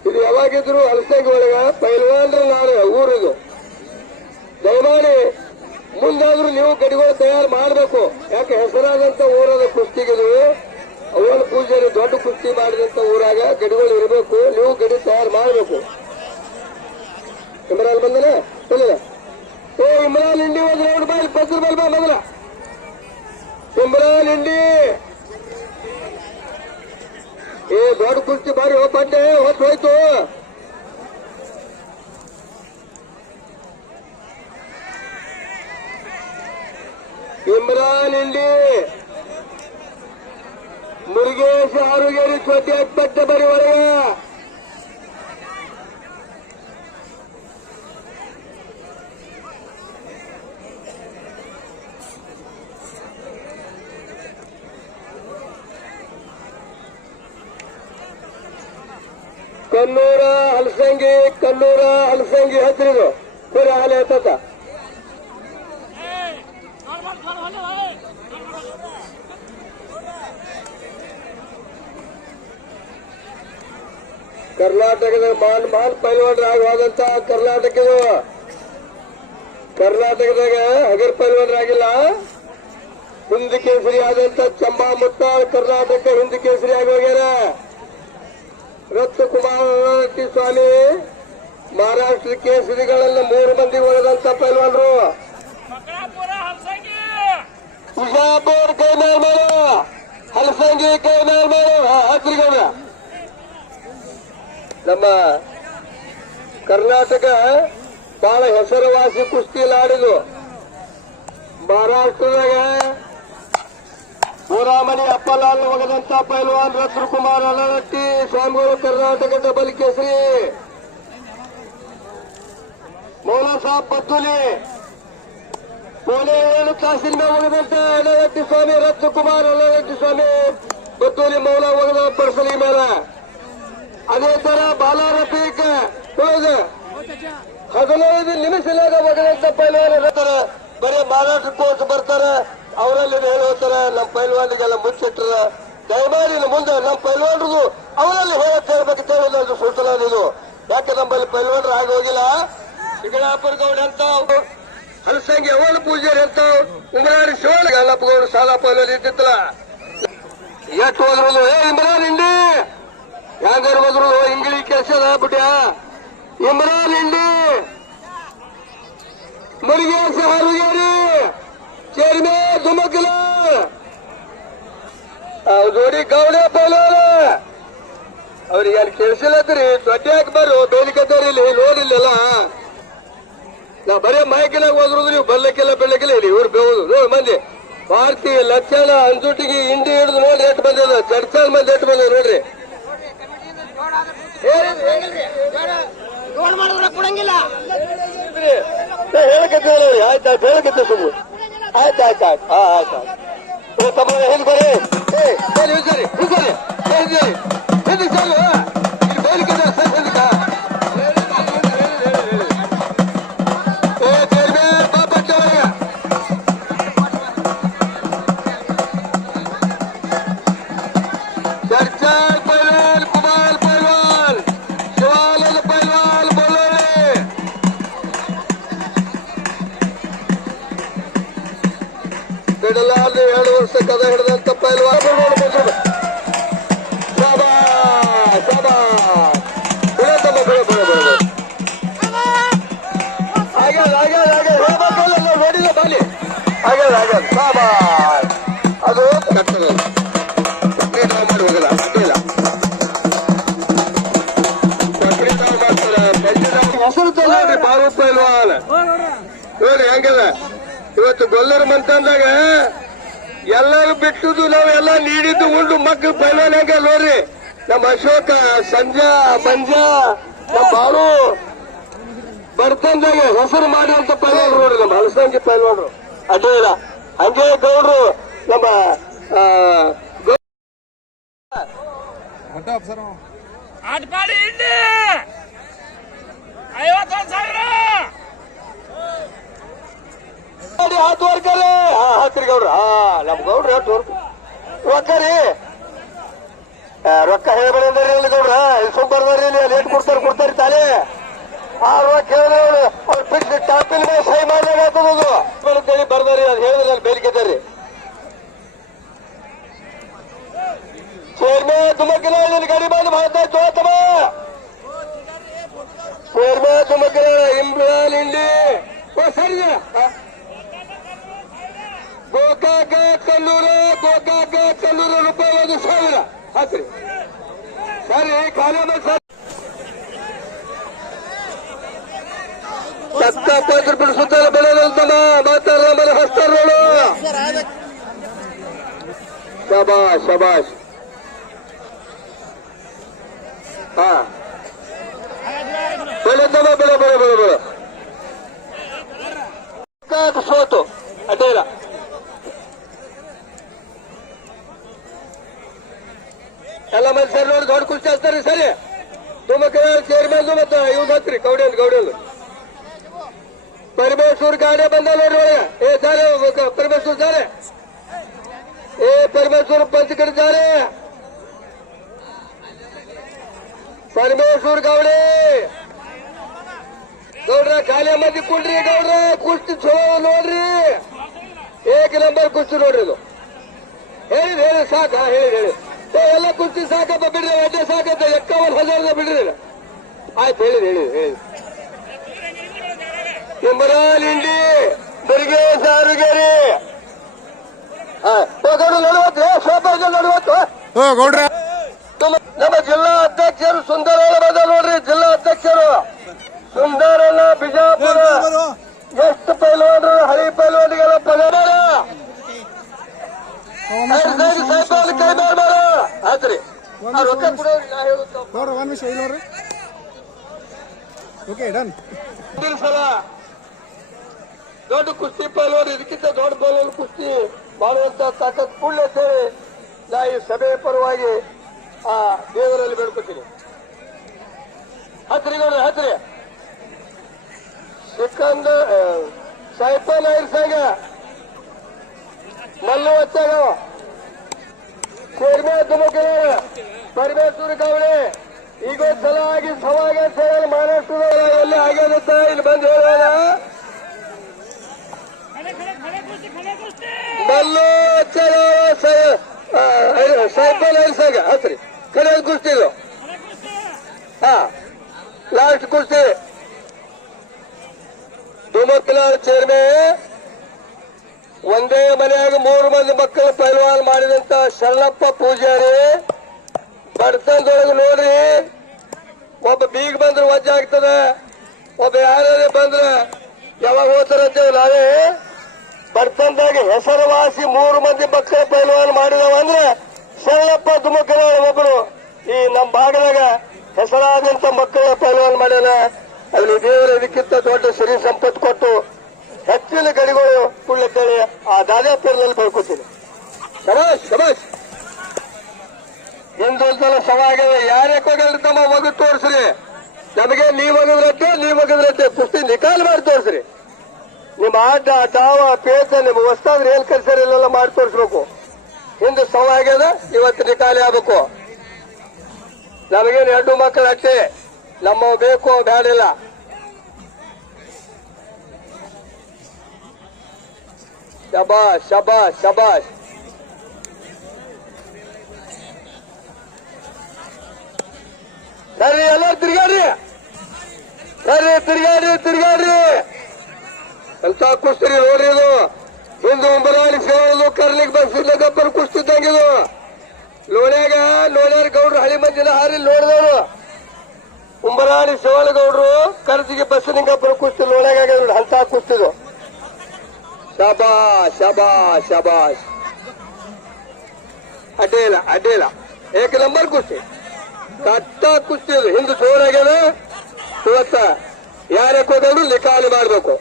ಇದು ಯಾವಾಗಿದ್ರು ಹಲಸಂಗಿ ಒಳಗ ಪೈಲ್ವಾನ್ರ ನಾಡು ಊರಿದು. ದಯಮಾಡಿ ಮುಂದಾದ್ರೂ ನೀವು ಗಡಿಗಳು ತಯಾರು ಮಾಡಬೇಕು. ಯಾಕೆ ಹೆಸರಾದಂತ ಊರದ ಕುಸ್ತಿಗಿದು. ಅವನ ಪೂಜಾರಿ ದೊಡ್ಡ ಕುಸ್ತಿ ಮಾಡಿದಂತ ಊರಾಗ ಗಡಿಗಳು ಇರಬೇಕು. ನೀವು ಗಡಿ ತಯಾರು ಮಾಡಬೇಕು. ಇಮ್ರಾನ್ ಬಂದನ ಹೇಳಿದ ಇಮ್ರಾನ್ ಇಂಡಿ ಒಂದು ರೌಂಡ್ ಬಾಯಿ ಪತ್ರ ಬಲ್ಬ ಮೊದಲ ಇಮ್ರಾನ್ ಇಂಡಿ ದೊಡ್ಡ ಕುಸ್ತಿ ಬಾರಿ ಪಡ್ಡೆ ಹೊತ್ತು ಹೋಯ್ತು. ಇಮ್ರಾನ್ ಇಂಡಿ ಮುರುಗೇಶ್ ಆರುಗೇರಿ ಚೋಟಿ ಪಟ್ಟೆ ಬರಿ ಒಳಗ ಕನ್ನೂರ ಹಲಸಂಗಿ ಹತ್ತಿರದು ಕೊರಿ ಹಾಲೆ ಎತ್ತ ಕರ್ನಾಟಕದ ಮಾನ್ ಪೈಲ್ವಾನ್ರಾಗಿ ಹೋದಂತ ಕರ್ನಾಟಕದಾಗ ಹಗರ್ ಪೈಲ್ವಾನ್ರಾಗಿಲ್ಲ. ಹಿಂದ್ ಕೇಸರಿ ಆದಂತ ಚಂಬಾ ಮುತ್ತಾಳ್ ಕರ್ನಾಟಕ ಹಿಂದ್ ಕೇಸರಿ ಆಗಿ ಹೋಗ್ಯಾರ. ರತ್ನಕುಮಾರ್ ಸ್ವಾಮಿ ಮಹಾರಾಷ್ಟ್ರ ಕೇಸರಿಗಳನ್ನ 3 ಮಂದಿ ಒಳದಂತ ಪೈಲ್ವಾನ್ರು. ಬಿಜಾಪುರ ಕೈ ಮೇಲ್ ಮಾಡು, ಹಲಸಂಗಿ ಕೈ ಮೇಲ್ ಮಾಡು. ಹತ್ರಿಗೌಡ ನಮ್ಮ ಕರ್ನಾಟಕ ಬಹಳ ಹೆಸರುವಾಸಿ ಕುಸ್ತಿ ಲಾಡಿದು. ಮಹಾರಾಷ್ಟ್ರದಾಗ ಮೂರಾಮಣಿ ಅಪ್ಪಲಾಲ್ ಒಗದಂತ ಪೈಲ್ವಾನ್ ರತ್ನಕುಮಾರ್ ಅಲರಟ್ಟಿ ಸ್ವಾಮಿಗಳು ಕರ್ನಾಟಕ ಡಬಲ್ ಕೇಸರಿ. ಮೌಲಾ ಸಾಬ್ ಬತ್ತೂಲಿ ಪೋಲೆ 7 ತಾಸಿನ ಮೇಲೆ ಒಗದಂತ ಅಲರಟ್ಟಿ ಸ್ವಾಮಿ ರತ್ನಕುಮಾರ್ ಅಲರಟ್ಟಿ ಸ್ವಾಮಿ ಬತ್ತೂಲಿ ಮೌಲಾ ಒಗದ ಪರ್ಸಲಿ ಮೇಲೆ. ಅದೇ ತರ ಬಾಲಾರಫೀಕ್ 15 ನಿಮಿಷದಾಗ ಒಗದಂತ ಪೈಲ್ವಾನ್ ಇರ್ತಾರೆ. ಬರೀ ಮಹಾರಾಷ್ಟ್ರ ಕೋಚ್ ಬರ್ತಾರೆ, ಅವರಲ್ಲಿ ಹೇಳೋತಾರೆ. ನಮ್ಮ ಪೈಲ್ವಾನಿಗೆಲ್ಲ ಮುಚ್ಚಿಟ್ರ ದಯಮಾಡಿ ಮುಂದೆ ನಮ್ಮ ಪೈಲ್ವಾನ್ರಿಗೂ ಅವರಲ್ಲಿ ಹೇಳಕ್ ಹೇಳ್ಬೇಕು ಹೇಳೋದು ಸೂಚನೆ ಇದು. ಯಾಕೆ ನಮ್ಮಲ್ಲಿ ಪೈಲ್ವಾನ್ರು ಆಗಿ ಹೋಗಿಲ್ಲ. ಶಿಗಳಾಪುರ ಗೌಡ ಅಂತ, ಹಲಸಂಗಿ ಅವಳ ಪೂಜಾರಿ ಅಂತ, ಉಮರಾಡಿ ಶಿವಣ್ಣ ಅಲ್ಲಪ್ಪ ಗೌಡ ಸಾಲ ಪೈಲ್ವಾನ್ ಇದ್ದಿತ್ತಲ್ಲ. ಎಷ್ಟು ಹೋದ್ರು ಇಮ್ರಾನ್ ಇಂಡಿ ಹೆಂಗಾರು ಹೋದ್ರು ಇಂಗ್ಲಿ ಕೆಲಸ ಬಿಟ್ಯಾ. ಇಮ್ರಾನ್ ಇಂಡಿ ಮುರುಗೇಶ್ ಹರುಗೇರಿ ಚೇರ್ಮೆ ಧುಮಕಲ ಜೋಡಿ ಗೌಡ ಪೈಲ್ವಾನ. ಅವ್ರಿಗೆ ಅಲ್ಲಿ ಕೆಲಸಿಲ್ಲದ್ರಿ ದೊಡ್ಡ ಹಾಕ್ಬಾರು ಬೇಲಿಕದ್ದಾರಿ ಇಲ್ಲಿ ನೋಡಿಲ್ಲಲ್ಲ. ನಾವು ಬರೀ ಮೈಕಿನಾಗ ಹೋದ್ರು ನೀವು ಬಲ್ಲಕ್ಕೆಲ್ಲ ಬೆಳ್ಳಕ್ಕೆಲ್ಲ ಇಲ್ಲಿ ಇವ್ರು ಬೇವುದು ನೋಡಿ ಮಂದಿ. ಭಾರತೀಯ ಲಕ್ಷಣ ಅಂಜುಟಿಗೆ ಇಂಡಿ ಹಿಡಿದು ನೋಡಿ ಎಷ್ಟು ಬಂದಿದೆ. ಚಡ್ಚಾಲ್ ಮಂದಿ ಎಷ್ಟು ಬಂದಿದೆ ನೋಡ್ರಿ. ಹೇಳಕತ್ತಿ ಆಯ್ತು ಹೇಳಕತ್ತಿ ಸುಮ್ಮನೆ ಆಯ್ತು. ತಮ್ಮ ಹೇಳಿ ಬರ್ರಿ ಹುಷಾರಿ ಹಿಂದಿ ಸರ್ ಬೇಲಿಕೆ ಚರ್ಚಾಲ್ ಪೈಲ್ವಾನ್ ಕುಮಾರ್ ಪೈಲ್ವಾನ್ ಶಿವಾನಂದ ಪೈಲ್ವಾನ್ ಬೋಲೋರೆ. ಬಿಡಲಾರ್ದು 2 ವರ್ಷ ಕದ ಹಿಡಿದಂತ ಪೈಲ್ವಾನ್ ನೋಡಿಲ್ಲ ಬಾಲಿ ಆಗ್ಯದ ಸಾಬಾಸ್. ಅದು ಕಟ್ಟದ ಮಾಡಿ ಹೋಗಲ್ಲ ಅಡ್ಡಿಲ್ಲ. ಹೆಸರು ತಗೊಳ್ರಿ ಬಾರು ಪೈಲ್ವಾನ್ ನೋಡ್ರಿ ಹೆಂಗದ. ಇವತ್ತು ಗೊಲ್ಲರ ಮಂತಂದಾಗ ಎಲ್ಲರೂ ಬಿಟ್ಟುದು ನಾವೆಲ್ಲ ನೀಡಿದ್ದು ಉಂಡು ಮಕ್ಕಳು ಪೈಲ್ವಾನ್ ಹೆಂಗ ನೋಡ್ರಿ. ನಮ್ಮ ಅಶೋಕ ಸಂಜಾ ಮಂಜಾ ನಮ್ಮ ಬಾಳು ಬರ್ತಂದಾಗ ಹೆಸರು ಮಾಡುವಂತ ಪೈಲ್ವಾನ್ರು ನೋಡ್ರಿ, ನಮ್ಮ ಹಲಸಂಗಿ ಪೈಲ್ವಾನ್ರು ಅಡ್ಡಿ ಇಲ್ಲ. ಹಂಗೆ ಗೌಡ್ರು ನಮ್ಮ ಆಟಪಾಡಿ ಇಲ್ಲಿ 51,000 ಹಾತ್ ವರ್ಕರಿ ಹಾಕ್ರಿ ಗೌಡ್ರು. ನಮ್ ಗೌಡ್ರು ಎಷ್ಟು ರೊಕ್ಕ ರೀ, ರೊಕ್ಕ ಹೇಳ್ಬೇಡಿ ಅಂದ್ರಿ ಗೌಡ್ರ. ಇಲ್ಲಿ ಸುಮ್ ಬರ್ದಾರಿ, ಇಲ್ಲಿ ಲೇಟ್ ಕೊಡ್ತಾರಿ ತಾನೇ. ಆ ರೊಕ್ಕ ಹೇಳಿದ್ರೆ ಅವ್ರು ಬಿಟ್ಟು ಟಾಪಿನ ಮೇಲೆ ಸಹಿ ಮಾಡ್ಲಾಗತ್ತದದು ಅಂತೇಳಿ ಬರ್ದಾರಿ. ಅದು ಹೇಳಿದ್ರೆ ಅಲ್ಲಿ ಬೇಡಿಕೆದಾರಿ. ಚೇರ್ಮೆ ತುಮಕಿನ ಗಾಡಿ ಬಂದು ಮಾತಾಯ್ತು ತಮ್ಮ. ಚೇರ್ಮೆ ತುಮಕಿನ ಇಮ್ರಾನ್ ಇಂಡಿ ಸರಿ. ಗೋಕಾಕ ಕಲ್ಲೂರು ರೂಪಾಯಿ 1,000 ಹಾಕ್ರಿ. ಸರಿ ಖಾಲಿ ಸರ್ 70 ರೂಪಾಯಿ ಸುತ್ತ ಬೆಳೆದಂತಮ್ಮ ಮಾತಾಡ ಮನೆ ಹಸ್ತಾರ ನೋಡು. ಶಬಾಷ್ ಶಬಾಷ್. ಹಾ ಬೆಳೆದಮ್ಮ ಬೆಳೆ ಸೋತು ಅಡ್ಡೇ ಇಲ್ಲ. ಎಲ್ಲ ಮಂದಿ ಸರಿ ನೋಡಿ ದೊಡ್ಡ ಕುಸ್ತಿ ಹಚ್ತಾರೆ. ಸರಿ ತುಮಕೂರು ಚೇರ್ಮನ್ ಮತ್ತೆ ಇವ್ ಹತ್ರಿ ಗೌಡಿಯಲ್ಲಿ ಪರಮೇಶ್ವರ್ ಗಾಡಿ ಬಂದ ನೋಡ್ರಿ ಒಳಗೆ. ಏ ಸಾರೆ ಪರಮೇಶ್ವರ್ ಸಾರೆ, ಏ ಪರಮೇಶ್ವರ್ ಪಂಚ ಕಡಿದ್ದಾರೆ. ಪರಮೇಶ್ವರ್ ಗೌಡಿ ಗೌಡ್ರ ಖಾಲಿ ಮಂದಿ ಕುಡ್ರಿ ಗೌಡ್ರ. ಕುಸ್ತಿ ಚಲೋ ನೋಡ್ರಿ, 1 ನಂಬರ್ ಕುಸ್ತಿ ನೋಡ್ರಿ. ಇದು ಹೇಳಿ ಸಾಕ ಹೇಳಿ ಎಲ್ಲ ಕುಸ್ತಿ ಸಾಕಪ್ಪ ಬಿಡ್ರಿ. ಅಡ್ಡೆ ಸಾಕತ್ತ 51,000 ಬಿಡ್ರಿ. ಆಯ್ತು ಹೇಳಿ ಇಮ್ರಾನ್ ಇಂಡಿ ಬರಿಗೆ ಸಾರುಗೇರಿ ನಡುವತ್ತು ಶೋಭಾಜ ನಡುವತ್ತು ಗೌಡ್ರ ನಮ್ಮ ಜಿಲ್ಲಾ ಅಧ್ಯಕ್ಷರು ಸುಂದರಣ್ಣ ಬಂದ ನೋಡ್ರಿ. ಜಿಲ್ಲಾ ಅಧ್ಯಕ್ಷರು ಸುಂದರಣ್ಣ ಬಿಜಾಪುರ. ಎಷ್ಟು ಪೈಲ್ವಾನ್ರು ಹಳಿ ಪೈಲ್ವಾನ್ರಿಗೆಲ್ಲ ಪಗಾರ ಕೈ ಮಾಡ ಆತ್ರಿ. ರೊಕ್ಕ ಕೊಡೋರಿ ನಾ ಹೇಳುತ್ತ ನೋಡ್ರಿ 1 ನಿಮಿಷ ಇಲ್ಲಿ ನೋಡ್ರಿ. Okay done. ಸಲ ದೊಡ್ಡ ಕುಸ್ತಿ ಪೈಲ್ವಾನ್ ಇದಕ್ಕಿಂತ ದೊಡ್ಡ ಪೈಲ್ವಾನ್ ಕುಸ್ತಿ ಮಾಡುವಂತ ತಾಕತ್ ಕೂಡಲೇ ಅಂತೇಳಿ ನಾ ಈ ಸಭೆಯ ಪರವಾಗಿ ಆ ದೇವರಲ್ಲಿ ಬೇಡ್ಕೊತೀನಿ. ಹತ್ರಿ ನೋಡ್ರಿ ಹತ್ರಿ. ಸಿಕ್ಕಂದ ಸೈಪನ್ ಐರ್ಸಾಗ ಮಲ್ಲು ಹಚ್ಚಾಗ ಚೇರ್ಮೆ ತುಮಕೂರು ಪರಮೇಶ್ವರ ಗೌಳಿ ಈಗ ಸಲ ಆಗಿ ಸವಾಗ ಸೇರಲು ಮಹಾರಾಷ್ಟ್ರದವರ ಎಲ್ಲಿ ಆಗ್ಯದಂತ ಇಲ್ಲಿ ಬಂದು ಹೇಳೋಣ. ಮಲ್ಲು ಸೈಪಲ್ ಐರ್ಸಾಗ ಹತ್ರಿ ಕಡೆ ಕುಸ್ತಿ ಇದು. ಹಾ ಲಾಸ್ಟ್ ಕುಸ್ತಿ ತುಮಕೂರು ಚೇರ್ಮೆ. ಒಂದೇ ಮನೆಯಾಗ 3 ಮಂದಿ ಮಕ್ಕಳು ಪೈಲ್ವಾನ್ ಮಾಡಿದಂತ ಶರಣಪ್ಪ ಪೂಜಾರಿ ಬಡತನದೊಳಗೆ ನೋಡ್ರಿ. ಒಬ್ಬ ಬೀಗ ಬಂದ್ರೆ ವಜ್ಜೆ ಆಗ್ತದ, ಒಬ್ಬ ಯಾರೇ ಬಂದ್ರೆ ಯಾವಾಗ ಹೋಗ್ತಾರಂತೇವೆ ನಾವೇ. ಬಡತನದಾಗ ಹೆಸರುವಾಸಿ 3 ಮಂದಿ ಮಕ್ಕಳು ಪೈಲ್ವಾನ್ ಮಾಡಿದವ ಅಂದ್ರೆ ಶರಣಪ್ಪ ತುಮಕೂರು ಒಬ್ಬರು ಈ ನಮ್ಮ ಭಾಗದಾಗ ಹೆಸರಾದಂತ ಮಕ್ಕಳ ಪೈಲ್ವಾನ್ ಮಾಡ್ಯಾನ. ಅಲ್ಲಿ ದೇವರು ಇದಕ್ಕಿಂತ ದೊಡ್ಡ ಸಿರಿ ಸಂಪತ್ತು ಕೊಟ್ಟು ಹೆಚ್ಚಿನ ಗಡಿಗಳು ಕುಳ್ಳೇಳಿ ಆ ದಾದಾಪುರದಲ್ಲಿ ಬರ್ಕೊತೀನಿ. ಶಬಾಷ್ ಶಬಾಷ್. ಹಿಂದೊಂದ್ಸಲ ಸವಾಗ ಯಾರ್ಯಾಕೆ ಹೋಗಲ್ರಿ ತಮ್ಮ ಒಗದು ತೋರಿಸ್ರಿ. ನಮಗೆ ನೀವ್ ಒಗದ್ರತ್ತೆ ಕುಸ್ತಿ ನಿಕಾಲ್ ಮಾಡಿ ತೋರಿಸ್ರಿ. ನಿಮ್ಮ ಆಟ ಟಾವ ಪೇಚ ನಿಮ್ಮ ಹೊಸ್ತಾದ್ರೆ ಏನ್ ಕಲ್ಸರಿ ಇಲ್ಲೆಲ್ಲ ಮಾಡಿ ತೋರಿಸ್ಬೇಕು. ಹಿಂದೆ ಸವಾಗ್ಯದ ಇವತ್ತು ನಿಕಾಲಿ ಆಗ್ಬೇಕು. ನಮಗೇನು 2 ಮಕ್ಕಳು ಅಷ್ಟೇ, ನಮ್ಮ ಬೇಕು ಬ್ಯಾಡಿಲ್ಲ. ಶಬಾಷ್ ಶಬಾಷ್ ಶಬಾಷ್. ಸರಿ ಎಲ್ಲ ತಿರ್ಗಾಡ್ರಿ, ಸರಿ ತಿರ್ಗಾಡ್ರಿ. ಅಂತ ಕುಸ್ತಿ ನೋಡ್ರಿ. ಇದು ಹಿಂದೂ ಉಂಬರಾಳಿ ಸೇವಲು ಕರ್ಲಿಕ್ಕೆ ಬಸ್ಸಿಲ್ಲ ಗಬ್ಬರ್ ಕುಸ್ತಿದ್ದಂಗಿದು. ಲೋಣ್ಯಾಗ ಗೌಡ್ರು ಹಳಿ ಮಂದಿನ ಹಾರಿ ನೋಡಿದವರು ಉಂಬರಾಳಿ ಶಿವಳ ಗೌಡ್ರು ಕರ್ಜಿಗೆ ಬಸ್ಸಿನ ಗಬ್ಬರ್ ಕುಸ್ತಿ ಲೋಣ್ಯಾಗ ನೋಡಿ ಅಂತ ಕುಸ್ತಿದು. ಶಬಾಷ್ ಶಬಾಷ್ ಶಬಾಷ್. ಅಡ್ಡಿಲ್ಲ 1 ನಂಬರ್ ಕುಸ್ತಿ. ಕಟ್ಟ ಕುಸ್ತಿ ಅದು ಹಿಂದೆ ಜೋರಾಗ್ಯದ ಇವತ್ತ ಯಾರಕ್ಕೆ ಹೋದ್ರು ನಿಖಾಲಿ ಮಾಡ್ಬೇಕು.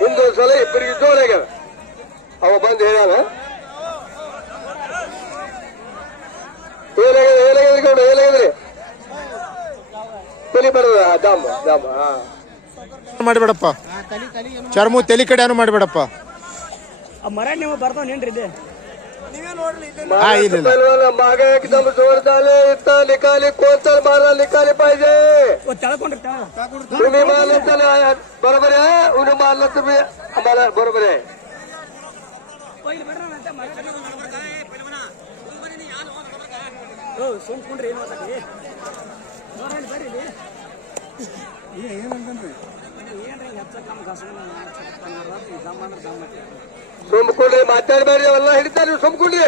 ಹಿಂದೊಂದ್ಸಲ ಇಬ್ಬರಿಗೆ ಜೋರಾಗ್ಯದ ಅವ ಬಂದು ಹೇಳ್ಯಾನ ಏನಾಗ್ಯದ್ರಿ ತಲೆ ಬರೋದ ದಾಮ ದಾಮ ಮಾಡಬೇಡಪ್ಪ, ಚರ್ಮು ತಲೆ ಕಡೆ ಏನು ಮಾಡಬೇಡಪ್ಪ. ಮರ ನೀವು ಬರ್ತಾವೇನ್ರಿ ಇದೆ मागे एकदम जोर झाले इथं निकाली कोणतं मारा निकाली पाहिजे. तुम्ही मारलं त्याला बरोबर आहे, उन्ही मारलं तुम्ही आम्हाला बरोबर आहे. ಸೋಮಕೊಂಡ್ರಿ ಮಾತಾಡಬೇಡಿ, ಎಲ್ಲ ಹಿಡಿತಾರೆ ಸೋಮಕೊಂಡ್ರಿ.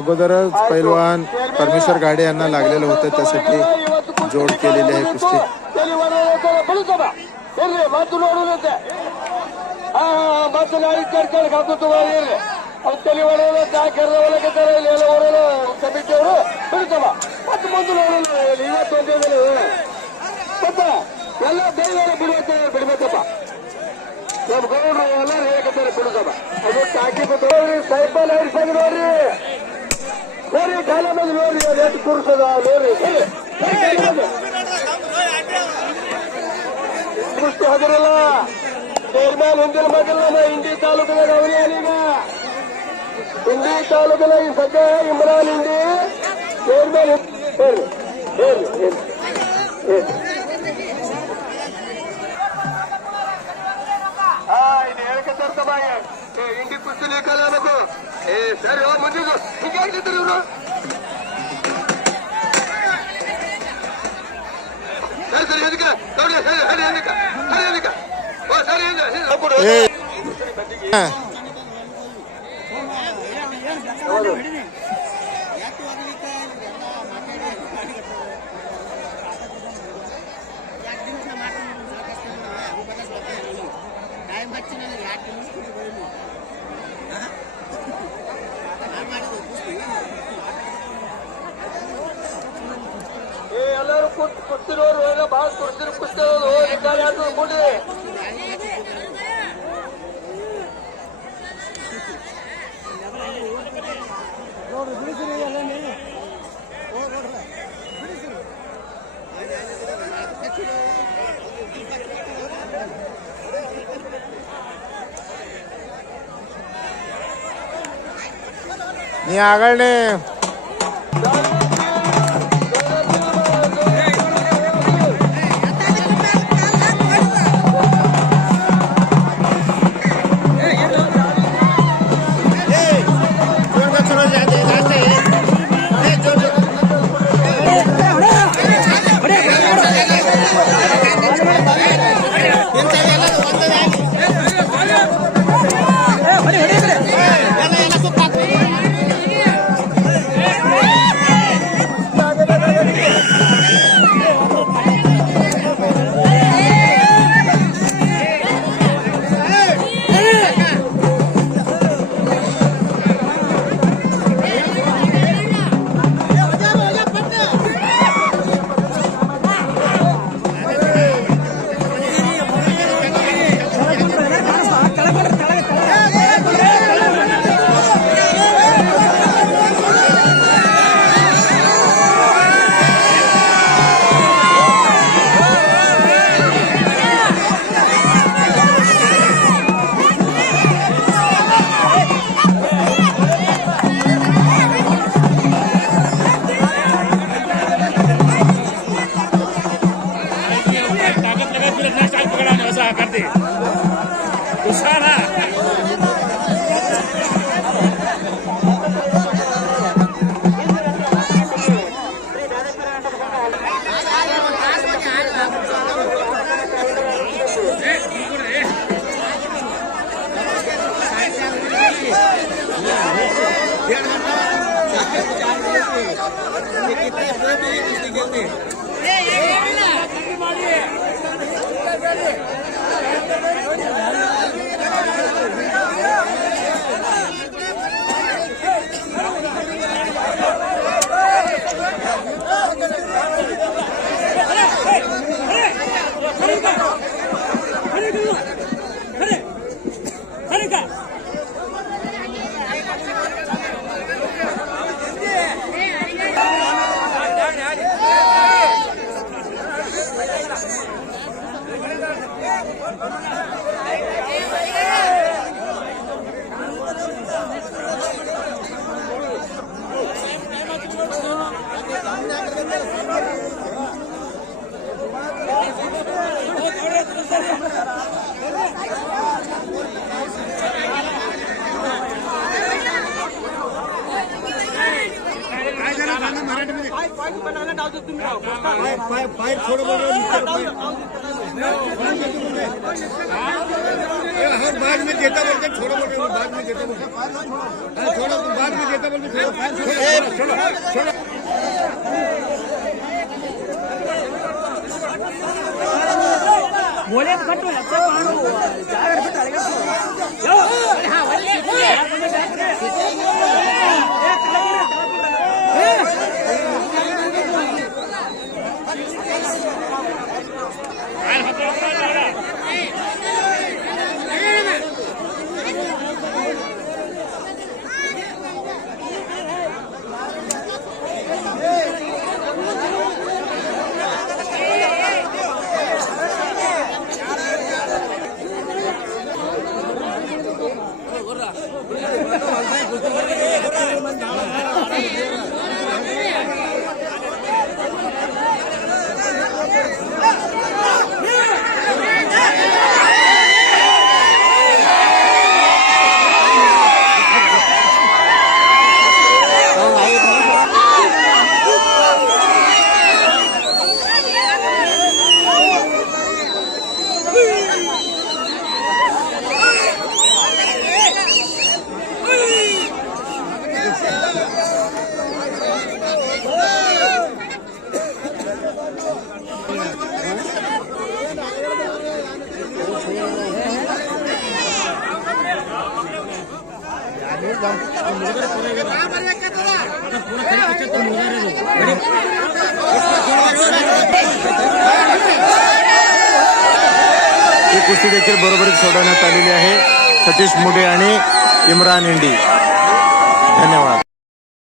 अगोदरच पैलवान परमेश्वर गाडे यांना लागलेलं होतं, त्यासाठी जोड केलेली आहे कुस्ती. ಮತ್ತು ನೋಡುತ್ತೆ ಮತ್ತು ನಾಳೆ ಕರ್ಕೊಂಡು ಹಾಕುತ್ತೇವೆ ಅವ್ರು ತಲೆ ಹೊಡೆಯೋದು ಜಾಕರ ಒಳಗೆ ಎಲ್ಲ ಹೊಡೆಯೋದು ಕಮಿಟಿಯವರು ಬಿಡ್ತವ ಮತ್ತು ಮುಂದೆ ನೋಡೋದು ಇವತ್ತೊಂದೇ ಮತ್ತೆ ಎಲ್ಲ ಬೇರೆ ಬಿಡ್ಬೇಕಪ್ಪ. ನಮ್ಮ ಗೌಡ್ರು ಎಲ್ಲರೂ ಹೇಳಕತ್ತಾರೆ ಬಿಡುತ್ತಪ್ಪ. ಅದು ಟಾಕಿ ನೋಡ್ರಿ ಸೈಕಲ್ ಐಡ್ಸಾಗಿ ನೋಡ್ರಿ ನೋಡ್ರಿ ಕಾಲ ಬಂದು ನೋಡ್ರಿ ರೇಟ್ ಕೂರಿಸೋದ ನೋಡ್ರಿ ಕುಸ್ತಿ ಹದಿರಲ್ಲ ಚೇರ್ಮನ್ ಹಿಂದಿನ ಮಗಲ್ಲ ಇಂಡಿ ತಾಲೂಕಿನಾಗ ಅವರೇ ಈಗ ಇಂಡಿ ತಾಲೂಕಿನಾಗ ಸದ್ಯ ಇಮ್ರಾನ್ ಇಂಡಿ ಚೇರ್ಮನ್ ಹೇಳಿ ಹೇಳಿ ಹೇಳಿ ಇದು ಹೇಳ್ಕತ್ತಾರಮ್ಮ ಇಂಡಿ ಕುಸ್ತಿ ಲೇಖಲ್ಲ ಬೇಕು. ಸರಿ ಹೋಗಿ ಮುಂದಿದ್ದು ಹಿಂಗಾಗ್ತಿದ್ರು ಇವರು ಸರಿ ಸರಿ ಅದಕ್ಕೆ ನೋಡಿ ಸರಿ ಸರಿ ಅದಕ್ಕೆ ಸರಿ ಅದಕ್ಕೆ ಓ ಸರಿ ಎಲ್ಲರೂ ಕುಸ್ತಿರೋರು ಎಲ್ಲ ಬಹಳ ಕುಸ್ತಿರು ಕುಸ್ತಿರೋದು ನಿಕಾಲಿ ಆದ್ರು ಕೂಡಿ ನೀ ಆಗಲೇ पाय थोडं बाद में देता बोलते छोड़ो बोलते बाद में देता बोलते छोड़ो बाद में देता बोलते छोड़ो बोले कट्टो लगता ही कुस्ती देखील बरोबरीत सोडवण्यात आलेली आहे. सतीश मुडे आणि इम्रान इंडी. धन्यवाद.